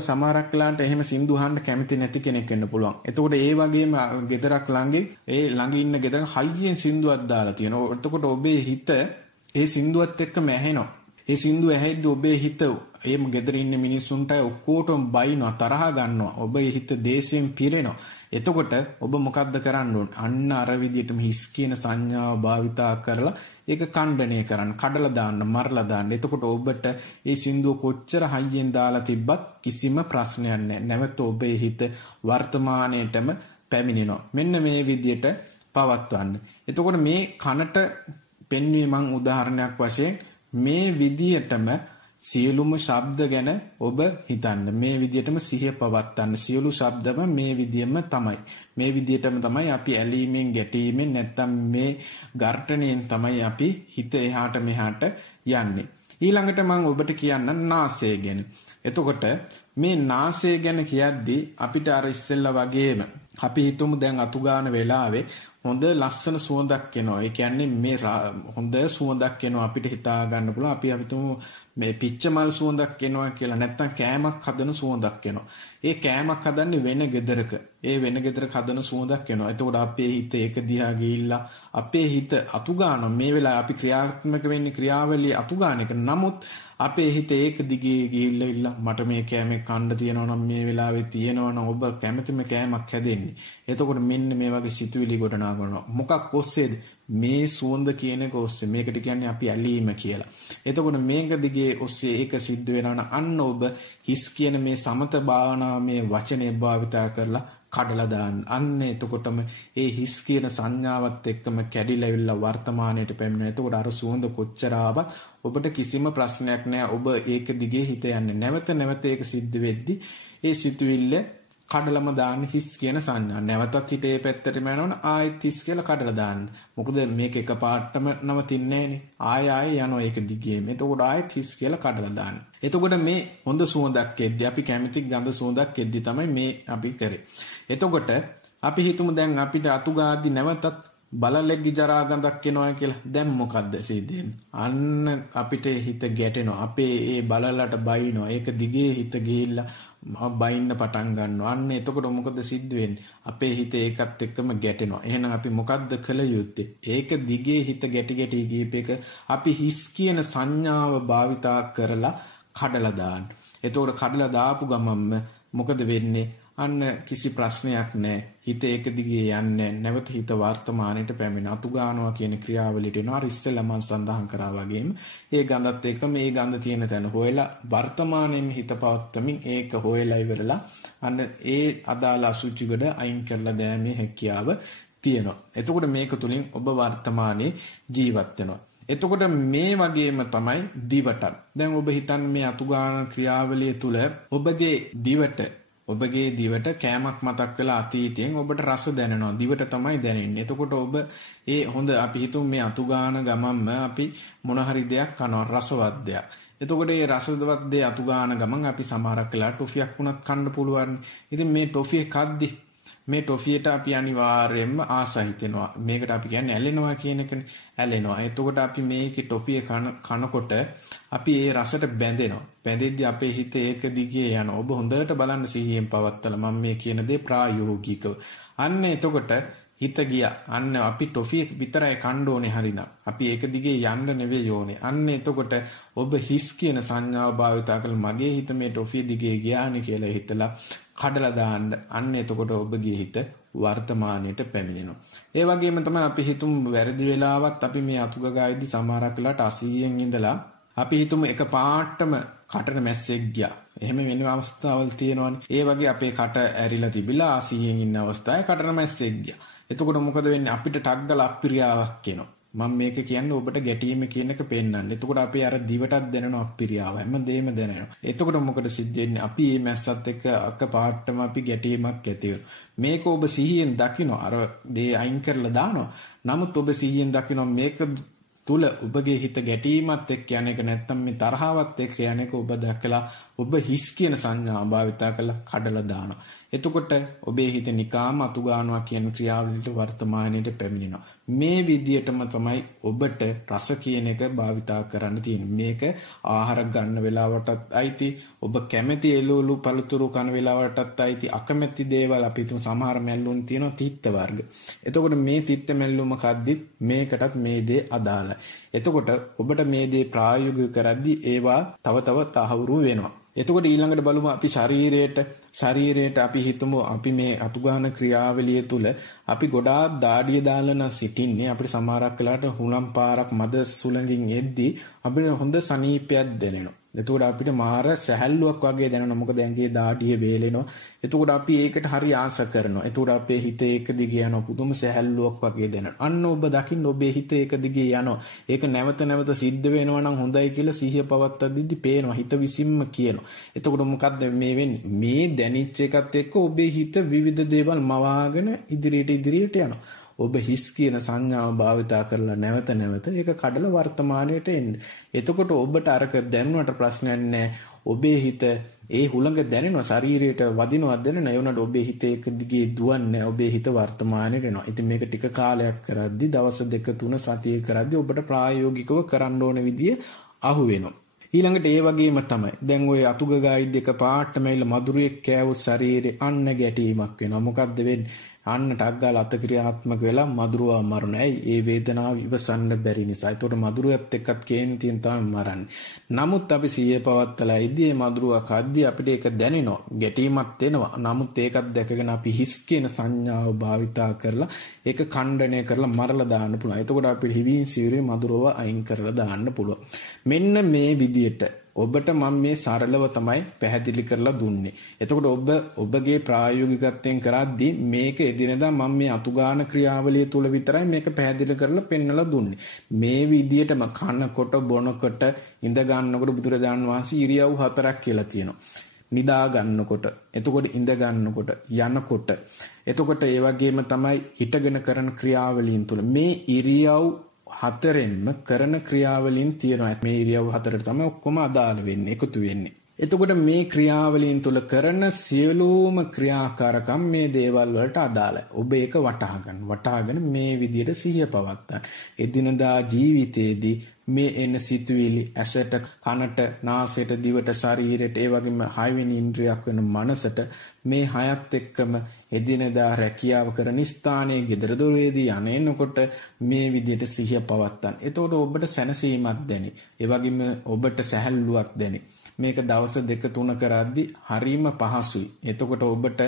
සමහරක් වෙලාවට එහෙම සින්දු අහන්න කැමති නැති කෙනෙක් වෙන්න පුළුවන්. එතකොට ඒ වගේම ගෙදරක් ළඟින් ඒ ළඟ ඉන්න ගෙදර හයියෙන් සින්දුවක් දාලා තියෙනවා. එතකොට ඔබේ හිත ඒ සින්දුවත් එක්කම ඇහෙනවා. ඒ සින්දුව ඇහෙද්දී ඔබේ හිත එහෙම ගෙදර ඉන්න මිනිස්සුන්ට ඔක්කොටම බයිනවා, තරහ ගන්නවා. ඔබේ හිත දේශයෙන් පිරෙනවා. එතකොට ඔබ මොකද්ද කරන්න ඕන? අන්න අර විදිහටම හිස් කියන සංඥාව භාවිතා කරලා ඒක ඛණ්ඩණය කරන්න, කඩලා දාන්න, මරලා දාන්න. එතකොට ඔබට ඒ සින්දුව කොච්චර හයියෙන් දාලා තිබ්බත් කිසිම ප්‍රශ්නයක් නැහැ. නැවත ඔබේ හිත වර්තමානයේටම පැමිණෙනවා. මෙන්න මේ විදිහට පවත්වන්න. එතකොට මේ කනට පෙන්වීම මං උදාහරණයක් වශයෙන් මේ විදිහටම සියලුම ශබ්ද ගැන ඔබ හිතන්න. මේ විදිහටම සිහිය පවත්වන්න. සියලු ශබ්දම මේ විදිහම තමයි. මේ විදිහටම තමයි අපි ඇලීමෙන් ගැටීමෙන් නැත්තම් මේ ඝර්ටණයෙන් තමයි අපි හිත එහාට මෙහාට යන්නේ. ඊළඟට මම ඔබට කියන්න නාසය ගැන. එතකොට මේ නාසය ගැන කියද්දී අපිට අර ඉස්සෙල්ලා වගේම අපි හිතමු දැන් අතු ගන්න වෙලාවේ හොඳ ලස්සන සුවඳක් එනවා. ඒ කියන්නේ මේ හොඳ සුවඳක් එනවා අපිට හිතා ගන්න පුළුවන්. අපි හිතමු මේ පිච්චමල් සුවඳක් එනවා කියලා. නැත්තම් කෑමක් හදන සුවඳක් එනවා. ඒ කෑමක් හදන්නේ වෙන ගෙදරක. ඒ වෙන ගෙදරක හදන සුවඳක් එනවා. එතකොට අපේ හිත ඒක දිහා ගිහිල්ලා අපේ හිත අතු ගන්නවා. මේ වෙලාවේ අපි ක්‍රියාත්මක වෙන්නේ ක්‍රියාවලිය අතු ගන්න එක. නමුත් අපේ හිත ඒක දිගේ ගිහිල්ලා මට මේ කෑමේ කන්න තියෙනවා නම් මේ වෙලාවේ තියෙනවා නම් ඔබ කැමතිම කෑමක් හැදෙන්නේ. එතකොට මෙන්න මේ වගේ සිතුවිලි ගොඩනගා ගන්නවා. මොකක් ඔස්සේද? මේ සුවඳ කියන එක ඔස්සේ. මේකට කියන්නේ අපි ඇලීම කියලා. එතකොට මේක දිගේ ඔස්සේ ඒක සිද්ධ වෙනවා නම් අන්න ඔබ හිස් කියන මේ සමත භාවනාවේ වචනේ භාවිතා කරලා කඩලා දාන්න. අන්න එතකොටම ඒ හිස් කියන සංඥාවත් එක්කම කැඩිලාවිල්ලා වර්තමානයට පැමිණෙන. එතකොට අර සුවඳ කොච්චර ආවත් ඔබට කිසිම ප්‍රශ්නයක් නැහැ. ඔබ ඒක දිගේ හිත යන්නේ. නැවත නැවත ඒක සිද්ධ වෙද්දි ඒ සිතුවිල්ල කඩලම දාන්න හිස් කියන සංඥා. නැවතත් හිතේ පැත්තටම යනවනම් ආයෙත් හිස් කියලා කඩලා දාන්න. මොකද මේක එකපාරටම නවතින්නේ නැහනේ. ආයෙ යනවා ඒක දිගේම. එතකොට ආයෙත් හිස් කියලා කඩලා දාන්න. එතකොට මේ හොඳ සුවඳක් එද්දි අපි කැමති ගඳ සුවඳක් එද්දි තමයි මේ අපි කරේ. එතකොට අපි හිතමු දැන් අපිට අතු ගාද්දි නැවතත් බලලෙක්ගේ ජරා ගඳක් එනවා කියලා. දැන් මොකද්ද සිද්ධ අන්න අපිට හිත ගැටෙනවා. අපේ ඒ බලලට බයිනවා. ඒක දිගේ හිත ගිහිල්ලා බයින්න පටන් ගන්නවා. අන්න එතකොට මොකද සිද්ධ වෙන්නේ? අපේ හිත ඒකත් එක්කම ගැටෙනවා. එහෙනම් අපි මොකද්ද කළ යුත්තේ? ඒක දිගේ හිත ගැටි ගිහිපේක අපි හිස් කියන සංඥාව භාවිතා කරලා කඩලා දාන්න. එතකොට කඩලා දාපු ගමන්ම මොකද වෙන්නේ? අන්න කිසි ප්‍රශ්නයක් නැහැ. හිත ඒක දිගේ යන්නේ නැවත හිත වර්තමානයට පැමිණ අතු ගන්නවා කියන ක්‍රියාවලියට එනවා. අර ඉස්සෙල්ලා මම සඳහන් කරා වගේම ඒ ගඳත් එක්ක මේ ගඳ තියෙන තැන හොයලා වර්තමානයෙන් හිත පවත්වමින් ඒක හොයලා ඉවරලා අන්න ඒ අදාළ අසුචි ගොඩ අයින් කරලා දැමීමේ හැකියාව තියෙනවා. එතකොට මේක තුලින් ඔබ වර්තමානයේ ජීවත් වෙනවා. එතකොට මේ වගේම තමයි දිවට. දැන් ඔබ හිතන්නේ මේ අතු ගන්න ක්‍රියාවලිය තුල ඔබගේ දිවට කෑමක් මතක් වෙලා අතීතයෙන් ඔබට රස දැනෙනවා. දිවට තමයි දැනෙන්නේ. එතකොට ඔබ ඒ හොඳ අපි හිතමු මේ අතු ගාන ගමන්ම අපි මොන හරි දෙයක් කනවා රසවත් දෙයක්. එතකොට මේ රසවත් දෙය අතු ගාන ගමන් අපි සමහරක් වෙලා ටොෆියක් වුණත් කන්න පුළුවන්. ඉතින් මේ ටොෆිය කද්දි මේ ටොෆියට අපි අනිවාර්යයෙන්ම ආසහිතෙනවා. මේකට අපි කියන්නේ ඇලෙනවා කියන එකනේ. ඇලෙනවා. එතකොට අපි මේකේ ටොෆිය කනකොට අපි ඒ රසට බැඳෙනවා. බැඳෙද්දි අපේ හිත ඒක දිගේ යනවා. ඔබ හොඳට බලන්න සිහියෙන් පවත්තලා මම මේ කියන දේ ප්‍රායෝගිකව. අන්න එතකොට හිත ගියා. අන්න අපි ටොෆිය විතරයි කන්න ඕනේ හරිනම්. අපි ඒක දිගේ යන්න නෙවෙයි ඕනේ. අන්න එතකොට ඔබ හිස් කියන සංඥාව භාවිතා කරලා මගේ හිත මේ ටොෆිය දිගේ ගියානේ කියලා හිතලා කඩලා දාන්න. අන්න එතකොට ඔබගේ හිත වර්තමානයට පැමිණෙනවා. ඒ වගේම තමයි අපි හිතමු වැරදි වෙලාවත් අපි මේ අතු ගගායිදි සමහරක් වෙලාවට 80න් ඉඳලා අපි හිතමු එක පාටම කටට මැස්සෙක් ගියා. එහෙම වෙන අවස්ථාවල් තියෙනවානේ. ඒ වගේ අපේ කට ඇරිලා තිබිලා 80න් ඉන්න අවස්ථාවේ කටට මැස්සෙක් ගියා. එතකොට මොකද වෙන්නේ? අපිට ටක් ගාලා අප්පිරියාවක් එනවා. මම මේක කියන්නේ ඔබට ගැටීම කියන එක පෙන්වන්න. එතකොට අපි අර දිවටත් දැනෙනවා අප්පිරියාව. හැමදේම දැනෙනවා. එතකොට මොකද සිද්ධ වෙන්නේ? අපි මේ මැස්සත් එක්ක අක පාටම අපි ගැටීමක් ඇති වෙනවා. මේක ඔබ සිහියෙන් දකින්න අර දේ අයින් කරලා දානවා. නමුත් ඔබ සිහියෙන් දකින්න මේක තුල ඔබගේ හිත ගැටීමත් එක්ක යන එක නැත්තම් මේ තරහවත් එක්ක යන එක ඔබ දැකලා ඔබ හිස් කියන සංඥා භාවිතා කරලා කඩලා දානවා. එතකොට ඔබේ හිත නිකාම අතු ගන්නවා කියන ක්‍රියාවලියට වර්තමානයේ පැමිණෙනවා. මේ විදියටම තමයි ඔබට රස කියන එක භාවිතා කරන්න තියෙන්නේ. මේක ආහාර ගන්න වෙලාවටත් අයිති, ඔබ කැමති එළවලු පළතුරු කන වෙලාවටත් අයිති, අකමැති දේවල් අපි තුන් සමහර මැල්ලුන් තියෙනවා තිත්ත වර්ග. එතකොට මේ තිත්ත මැල්ලුම කද්දිත් මේකටත් මේ දේ අදාළයි. එතකොට ඔබට මේ දේ ප්‍රායෝගික කරද්දී ඒවා තව තහවුරු වෙනවා. එතකොට ඊළඟට බලමු අපි ශරීරයට අපි හිතමු අපි මේ අතුගාන ක්‍රියාවලිය තුල අපි ගොඩාක් දාඩිය දාලා සිටින්නේ. අපිට සමහරක් වෙලාවට හුලම් පාරක් මද සුළඟින් එද්දී අපිට හොඳ සනීපයක් දැනෙනවා. එතකොට අපිට මාර සැහැල්ලුවක් වගේ දැනෙනවා. මොකද ඇඟේ දාඩිය වේලෙනවා. එතකොට අපි ඒකට හරි ආස කරනවා. එතකොට අපේ හිත ඒක දිගේ යනවා. පුදුම සැහැල්ලුවක් වගේ දැනෙනවා. අන්න ඔබ දකින්න ඔබේ හිත ඒක දිගේ යනවා. ඒක නැවත නැවත සිද්ධ වෙනවා නම් හොඳයි කියලා සිහිය පවත්තද්දි පේනවා. හිත විසින්ම කියනවා. එතකොට මොකද්ද මේ වෙන්නේ? මේ දැනිච්ච එකත් එක්ක ඔබේ හිත විවිධ දේවල් මවාගෙන ඉදිරියට යනවා. ඔබ හිස් කියන සංඥාව භාවිතා කරලා නැවත නැවත ඒක කඩලා වර්තමානයට එන්න. එතකොට ඔබට අරක දැනුණට ප්‍රශ්නයක් නැහැ. ඔබේ හිත ඒ හුළඟ දැනෙනවා, ශරීරයට වදිනවා දැනෙනවා. ඒ වුණාට ඔබේ හිත ඒක දිගේ දුවන්නේ. ඔබේ හිත වර්තමානයට එනවා. ඉතින් මේක ටික කාලයක් කරද්දි, දවස් 2 3 සතිය කරද්දි ඔබට ප්‍රායෝගිකව කරන්න ඕන විදිය අහු වෙනවා. ඊළඟට ඒ වගේම තමයි. දැන් ওই අතුග ගායි දෙක පාටම ඇවිල්ලා මధుරයක් කෑවොත් ශරීරේ අන්න ගැටීමක් වෙනවා. මොකද්ද වෙන්නේ? අන්න ටක් ගාලා අත ක්‍රියාත්මක වෙලා මధుරව මරනවා. ඇයි? ඒ වේදනාව ඉවසන්න බැරි නිසා. ඒතකොට මధుරයත් එක්කත් කේන්තියෙන් තමයි මරන්නේ. නමුත් අපි සිහිය පවත්තලා ඉදී මේ මధుරව කද්දී අපිට ඒක දැනෙනවා. ගැටීමක් එනවා. නමුත් ඒකත් දැකගෙන අපි හිස් කියන සංඥාව භාවිතා කරලා ඒක ඛණ්ඩණය කරලා මරලා දාන්න පුළුවන්. එතකොට අපිට හිවින් සිවුරේ මధుරව අයින් කරලා දාන්න පුළුවන්. මෙන්න මේ විදියට ඔබට මම මේ සරලව තමයි පැහැදිලි කරලා දුන්නේ. එතකොට ඔබගේ ප්‍රායෝගිකත්වයෙන් කරද්දී මේක එදිනෙදා මම මේ අතුගාන ක්‍රියාවලිය තුල විතරයි මේක පැහැදිලි කරලා පෙන්නලා දුන්නේ. මේ විදියටම කනකොට බොනකොට ඉඳ ගන්නකොට බුදුරජාන් වහන්සේ ඉරියව් 4ක් කියලා තියෙනවා. නිදා ගන්නකොට, එතකොට ඉඳ ගන්නකොට, යනකොට. එතකොට ඒ වගේම තමයි හිටගෙන කරන ක්‍රියාවලියන් තුල මේ ඉරියව් 4ෙන්ම කරන ක්‍රියාවලින් තියෙනවා. මේ ඉරියව් 4ට තමයි ඔක්කොම අදාළ වෙන්නේ, එකතු වෙන්නේ. එතකොට මේ ක්‍රියාවලින් තුල කරන සියලුම ක්‍රියාකාරකම් මේ දේවල් වලට අදාළයි. ඔබ ඒක වටහා ගන්න. වටහාගෙන මේ විදිහට සිහිය පවත්තන්න. එදිනදා ජීවිතයේදී මේ එන සිතුවිලි ඇසට, කනට, නාසයට, දිවට, ශරීරයට, ඒ වගේම 6 වෙනි ඉන්ද්‍රියක් වෙන මනසට මේ හයත් එක්කම එදිනදා රැකියාව කරන ස්ථානයේ ගෙදර දොරේදී යන්නේනකොට මේ විදිහට සිහිය පවත්තන්න. එතකොට ඔබට සැනසීමක් දැනේ. ඒ වගේම ඔබට සැහැල්ලුවක් දැනේ. මේක දවස් 2 3 කරද්දී හරීම පහසුයි. එතකොට ඔබට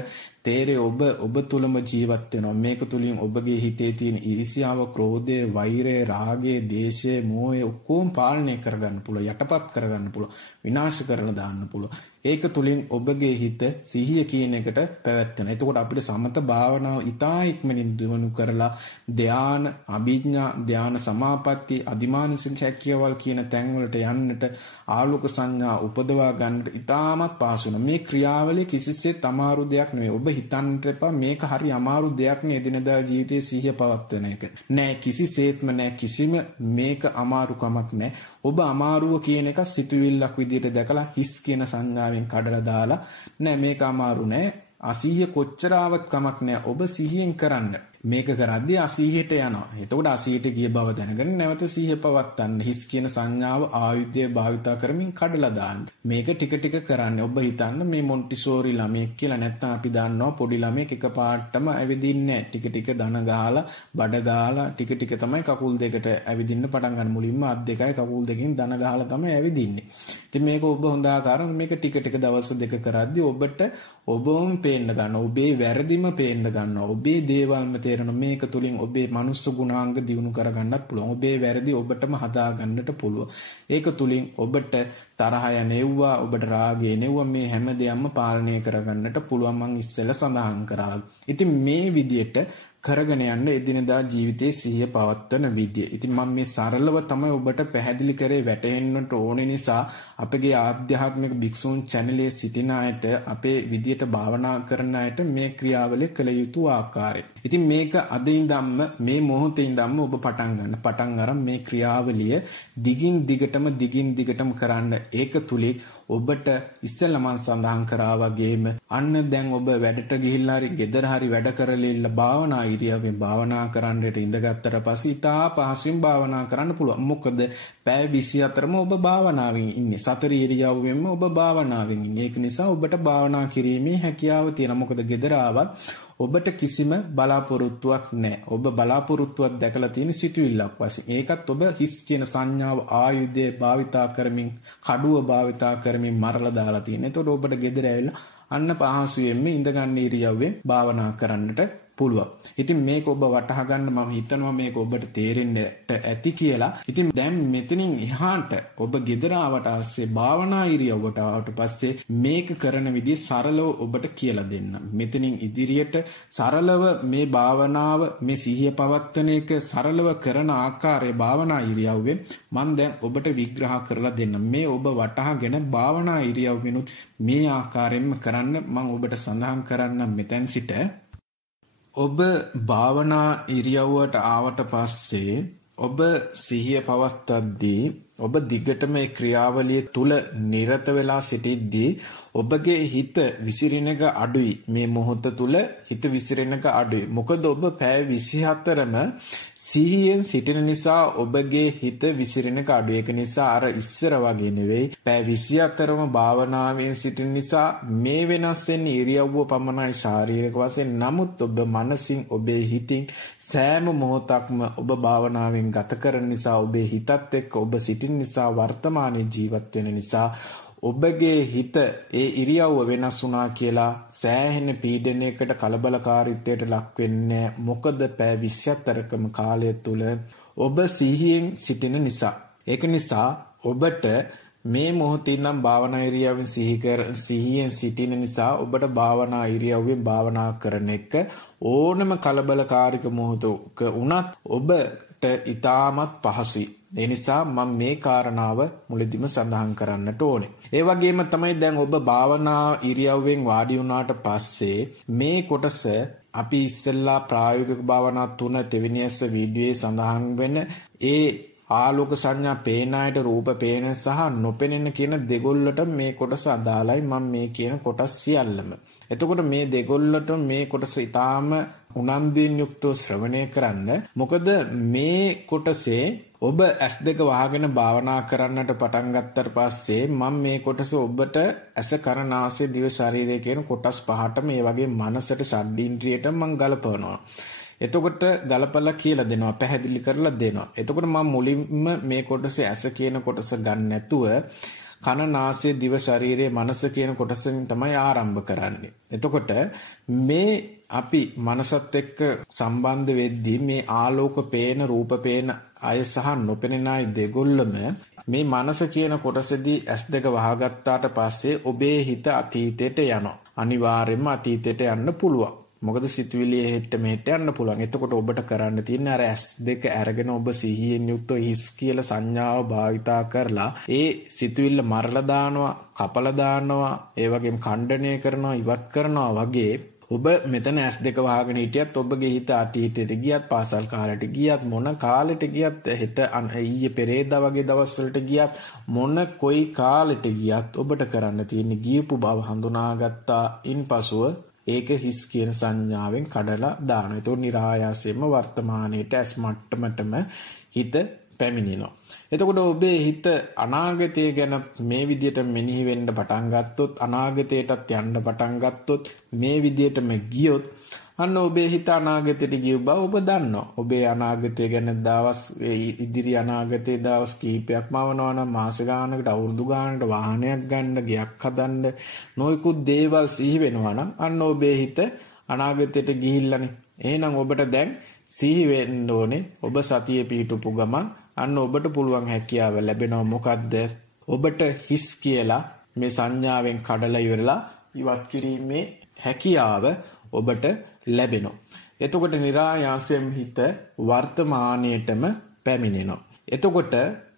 තේරෙයි ඔබ තුලම ජීවත් වෙනවා. මේක තුලින් ඔබගේ හිතේ තියෙන ඊර්ෂ්‍යාව, ක්‍රෝධය, වෛරය, රාගය, දේශය, මෝහය ඔක්කොම පාලනය කරගන්න පුළුවන්, යටපත් කරගන්න පුළුවන්, විනාශ කරලා දාන්න පුළුවන්. ඒක තුලින් ඔබගේ හිත සිහිය කියන එකට පැවැත්වෙනවා. එතකොට අපිට සමත භාවනාව ඉතා ඉක්මනින් දියුණු කරලා ධාන, අභිඥා, ධාන සමාපatti, අදිමානසික හැකියාවල් කියන තැන් වලට යන්නට, ආලෝක සංඥා උපදවා ගන්නට ඉතාමත් පහසු වෙනවා. මේ ක්‍රියාවලිය කිසිසේත් අමාරු දෙයක් නෙවෙයි. ඔබ හිතන්නට එපා මේක හරි අමාරු දෙයක් නේ එදිනදා ජීවිතයේ සිහිය පවත්වන එක. නෑ, කිසිසේත්ම නෑ. කිසිම මේක අමාරු කමක් නෑ. ඔබ අමාරුව කියන එක සිතුවිල්ලක් විදිහට දැකලා හිස් කියන සංඥාවෙන් කඩලා දාලා නෑ මේක අමාරු නෑ. අසීහිය කොච්චර ආවත් කමක් නෑ. ඔබ සිහියෙන් කරන්න. මේක කරද්දී අසීහියට යනවා. එතකොට අසීහියට ගිය බව දැනගෙන නැවත සිහිය පවත්තන්න. හිස් කියන සංඥාව ආයුධය භාවිතා කරමින් කඩලා දාන්න. මේක ටික ටික කරන්න. ඔබ හිතන්න මේ මොන්ටිසෝරි ළමයෙක් කියලා. නැත්නම් අපි දන්නවා පොඩි ළමයෙක් එකපාරටම ඇවිදින්නේ නැහැ. ටික ටික දන ගහලා, බඩ ගහලා ටික ටික තමයි කකුල් දෙකට ඇවිදින්න පටන් ගන්න. මුලින්ම අත් දෙකයි කකුල් දෙකෙන් දන ගහලා තමයි ඇවිදින්නේ. ඉතින් මේක ඔබ හොඳ ආකාරව මේක ටික ටික දවස් 2 කරද්දී ඔබට ඔබවම පේන්න ගන්නවා. ඔබේ වැරදිම පේන්න ගන්නවා. ඔබේ දේවල්ම තේරෙනවා. මේක තුලින් ඔබේ මනුස්ස ගුණාංග දියුණු කරගන්නත් පුළුවන්. ඔබේ වැරදි ඔබටම හදාගන්නට පුළුවන්. ඒක තුලින් ඔබට තරහය නෙව්වා, ඔබට රාගය නෙව්වා, මේ හැම දෙයක්ම පාලනය කරගන්නට පුළුවන්. මං ඉස්සෙල්ලා සඳහන් කරා. ඉතින් මේ විදියට කරගෙන යන්න එදිනදා ජීවිතයේ සිහිය පවත්වන විදිය. ඉතින් මම මේ සරලව තමයි ඔබට පැහැදිලි කරේ වැටහෙන්නට ඕනේ නිසා අපගේ ආධ්‍යාත්මික භික්ෂුන් channel සිටින අයට අපේ විදියට භාවනා කරන අයට මේ ක්‍රියාවලිය කළ යුතු ආකාරය. ඉතින් මේක අද ඉඳන්ම මේ මොහොතේ ඉඳන්ම ඔබ පටන් ගන්න. පටන් අරන් මේ ක්‍රියාවලිය දිගින් දිගටම කරන්න. ඒක තුලින් ඔබට ඉස්සෙල්ලා මම සඳහන් කරා වගේම අන්න දැන් ඔබ වැඩට ගිහිල්ලා හරි ගෙදර හරි වැඩ කරලා භාවනා ඉරියව්වෙන් භාවනා කරන්නට ඉඳගත්තට පස්සේ ඉතා පහසුවෙන් භාවනා කරන්න පුළුවන්. මොකද පැය 24ම ඔබ භාවනාවෙන් ඉන්නේ. සතර ඉරියව්වෙන්ම ඔබ භාවනාවෙන් ඉන්නේ. ඒක නිසා ඔබට භාවනා කිරීමේ හැකියාව තියෙනවා. මොකද ගෙදර ආවත් ඔබට කිසිම බලාපොරොත්තුවක් නැහැ. ඔබ බලාපොරොත්තුවක් දැකලා තියෙන සිතුවිල්ලක් වශයෙන්. ඒකත් ඔබ හිස් කියන සංඥාව ආයුධය භාවිතා කරමින්, කඩුව භාවිතා කරමින් මරලා දාලා තියෙන. එතකොට ඔබට ගෙදර ඇවිල්ලා අන්න පහසුවෙන්ම ඉඳගන්න ඉරියව්වෙන් භාවනා කරන්නට පුළුවන්. ඉතින් මේක ඔබ වටහා ගන්න මම හිතනවා මේක ඔබට තේරෙන්නට ඇති කියලා. ඉතින් දැන් මෙතනින් එහාට ඔබ ගෙදර ආවට පස්සේ භාවනා ඉරියව්වට ආවට පස්සේ මේක කරන විදිහ සරලව ඔබට කියලා දෙන්න. මෙතනින් ඉදිරියට සරලව මේ භාවනාව මේ සිහිය පවත්වන එක සරලව කරන ආකාරයේ භාවනා ඉරියව්වෙන් මම දැන් ඔබට විග්‍රහ කරලා දෙන්න. මේ ඔබ වටහාගෙන භාවනා ඉරියව්වෙනුත් මේ ආකාරයෙන්ම කරන්න මම ඔබට සඳහන් කරන්න මෙතෙන් සිට ඔබ භාවනා ඉරියව්වට ආවට පස්සේ ඔබ සිහිය පවත්වද්දී ඔබ දිගටම ඒ ක්‍රියාවලිය තුල නිරත වෙලා සිටිද්දී ඔබගේ හිත විසිරෙන එක අඩුයි. මේ මොහොත තුල හිත විසිරෙන එක අඩුයි. මොකද ඔබ පැය 24ම සිහියෙන් සිටින නිසා ඔබගේ හිත විසිරෙන එක අඩුයි. ඒක නිසා අර ඉස්සර වගේ නෙවෙයි. පැය 24ම භාවනාවෙන් සිටින නිසා මේ වෙනස් වෙන්නේ ඉරියව්ව පමණයි ශාරීරික වශයෙන්. නමුත් ඔබ මනසින් ඔබේ හිතින් සෑම මොහොතක්ම ඔබ භාවනාවෙන් ගත කරන නිසා ඔබේ හිතත් එක්ක ඔබ සිටින නිසා වර්තමානයේ ජීවත් වෙන නිසා ඔබගේ හිත ඒ ඉරියව්ව වෙනස් වුණා කියලා සෑහෙන පීඩනයකට කලබලකාරීත්වයට ලක් වෙන්නේ. මොකද පැය 24කම කාලය තුල ඔබ සිහියෙන් සිටින නිසා. ඒක නිසා ඔබට මේ මොහොතේ ඉඳන් භාවනා ඉරියව්වෙන් සිහියෙන් සිටින නිසා ඔබට භාවනා ඉරියව්වෙන් භාවනා කරන එක ඕනම කලබලකාරීක මොහොතක වුණත් ඔබට ඉතාමත් පහසුයි. ඒ නිසා මම මේ කාරණාව මුලදිම සඳහන් කරන්නට ඕනේ. ඒ වගේම තමයි දැන් ඔබ භාවනා ඉරියව්වෙන් වාඩි වුණාට පස්සේ මේ කොටස අපි ඉස්සෙල්ලා ප්‍රායෝගික භාවනා 3 තෙවෙනි ඇස්ස වීඩියෝයේ සඳහන් වෙන ඒ ආලෝක සංඥා පේන අයට රූප පේන සහ නොපෙනෙන කියන දෙගොල්ලට මේ කොටස අදාළයි. මම මේ කියන කොටස් සියල්ලම. එතකොට මේ දෙගොල්ලට මේ කොටස ඊටාම උනන්දුවෙන් යුක්තව ශ්‍රවණය කරන්න. මොකද මේ කොටසේ ඔබ S2 වහගෙන භාවනා කරන්නට පටන් ගත්තට පස්සේ මම මේ කොටස ඔබට ඇස කන නාසය දිව ශරීරය කියන කොටස් පහටම මේ වගේ මනසට ෂඩ්ඉන්ද්‍රියට මම ගලපනවා. එතකොට ගලපලා කියලා දෙනවා, පැහැදිලි කරලා දෙනවා. එතකොට මම මුලින්ම මේ කොටසේ ඇස කියන කොටස ගන්න නැතුව කන නාසය දිව ශරීරය මනස කියන කොටසෙන් තමයි ආරම්භ කරන්නේ. එතකොට මේ අපි මනසත් එක්ක සම්බන්ධ වෙද්දී මේ ආලෝක පේන රූප පේන අය සහ නොපෙනෙන අය දෙගොල්ලම මේ මනස කියන කොටසදී S2 වහගත්තාට පස්සේ ඔබේ හිත අතීතයට යනවා. අනිවාර්යයෙන්ම අතීතයට යන්න පුළුවන්. මොකද සිතුවිලි එහෙට මෙහෙට යන්න පුළුවන්. එතකොට ඔබට කරන්න තියෙන්නේ අර S2 අරගෙන ඔබ සිහියෙන් යුක්තව හිස් කියලා සංඥාව භාවිතා කරලා ඒ සිතුවිල්ල මරලා දානවා, කපලා දානවා, ඒ වගේම ඛණ්ඩණය කරනවා, ඉවත් කරනවා වගේ ඔබ මෙතන S2 වහගෙන හිටියත් ඔබගේ හිත අතීතයට ගියත්, පාසල් කාලයට ගියත්, මොන කාලෙට ගියත්, හෙට ඊයේ පෙරේදා වගේ දවස්වලට ගියත්, මොන කොයි කාලෙට ගියත් ඔබට කරන්න තියෙන්නේ ගියපු බව හඳුනාගත්තා. ඉන්පසුව ඒක හිස් කියන සංඥාවෙන් කඩලා දානවා. ඒතකොට નિરાයාසයෙන්ම වර්තමානයේට ඇස් මට්ටමටම හිත පැමිණෙනවා. එතකොට ඔබේ හිත අනාගතය ගැන මේ විදිහට මෙනෙහි වෙන්න පටන් ගත්තොත්, අනාගතයටත් යන්න පටන් ගත්තොත්, මේ විදිහටම ගියොත් අන්න ඔබේ හිත අනාගතයට ගිය බව ඔබ දන්නවා. ඔබේ අනාගතය ගැන දවස් ඉදිරි අනාගතයේ දවස් කීපයක්ම වනවා නම් මාස ගානකට, අවුරුදු ගානකට වාහනයක් ගන්න, ගයක් හදන්න, නොයෙකුත් දේවල් සිහි වෙනවා නම් අන්න ඔබේ හිත අනාගතයට ගිහිල්ලානේ. එහෙනම් ඔබට දැන් සිහි වෙන්න ඕනේ. ඔබ සතියේ පිහිටුපු ගමන් අන්න ඔබට පුළුවන් හැකියාව ලැබෙනවා. මොකද්ද? ඔබට හිස් කියලා මේ සංඥාවෙන් කඩලා ඉවරලා ඉවත් කිරීමේ හැකියාව ඔබට ලැබෙනවා. එතකොට નિરાයාසයෙන් හිත වර්තමානයේටම පැමිණෙනවා. එතකොට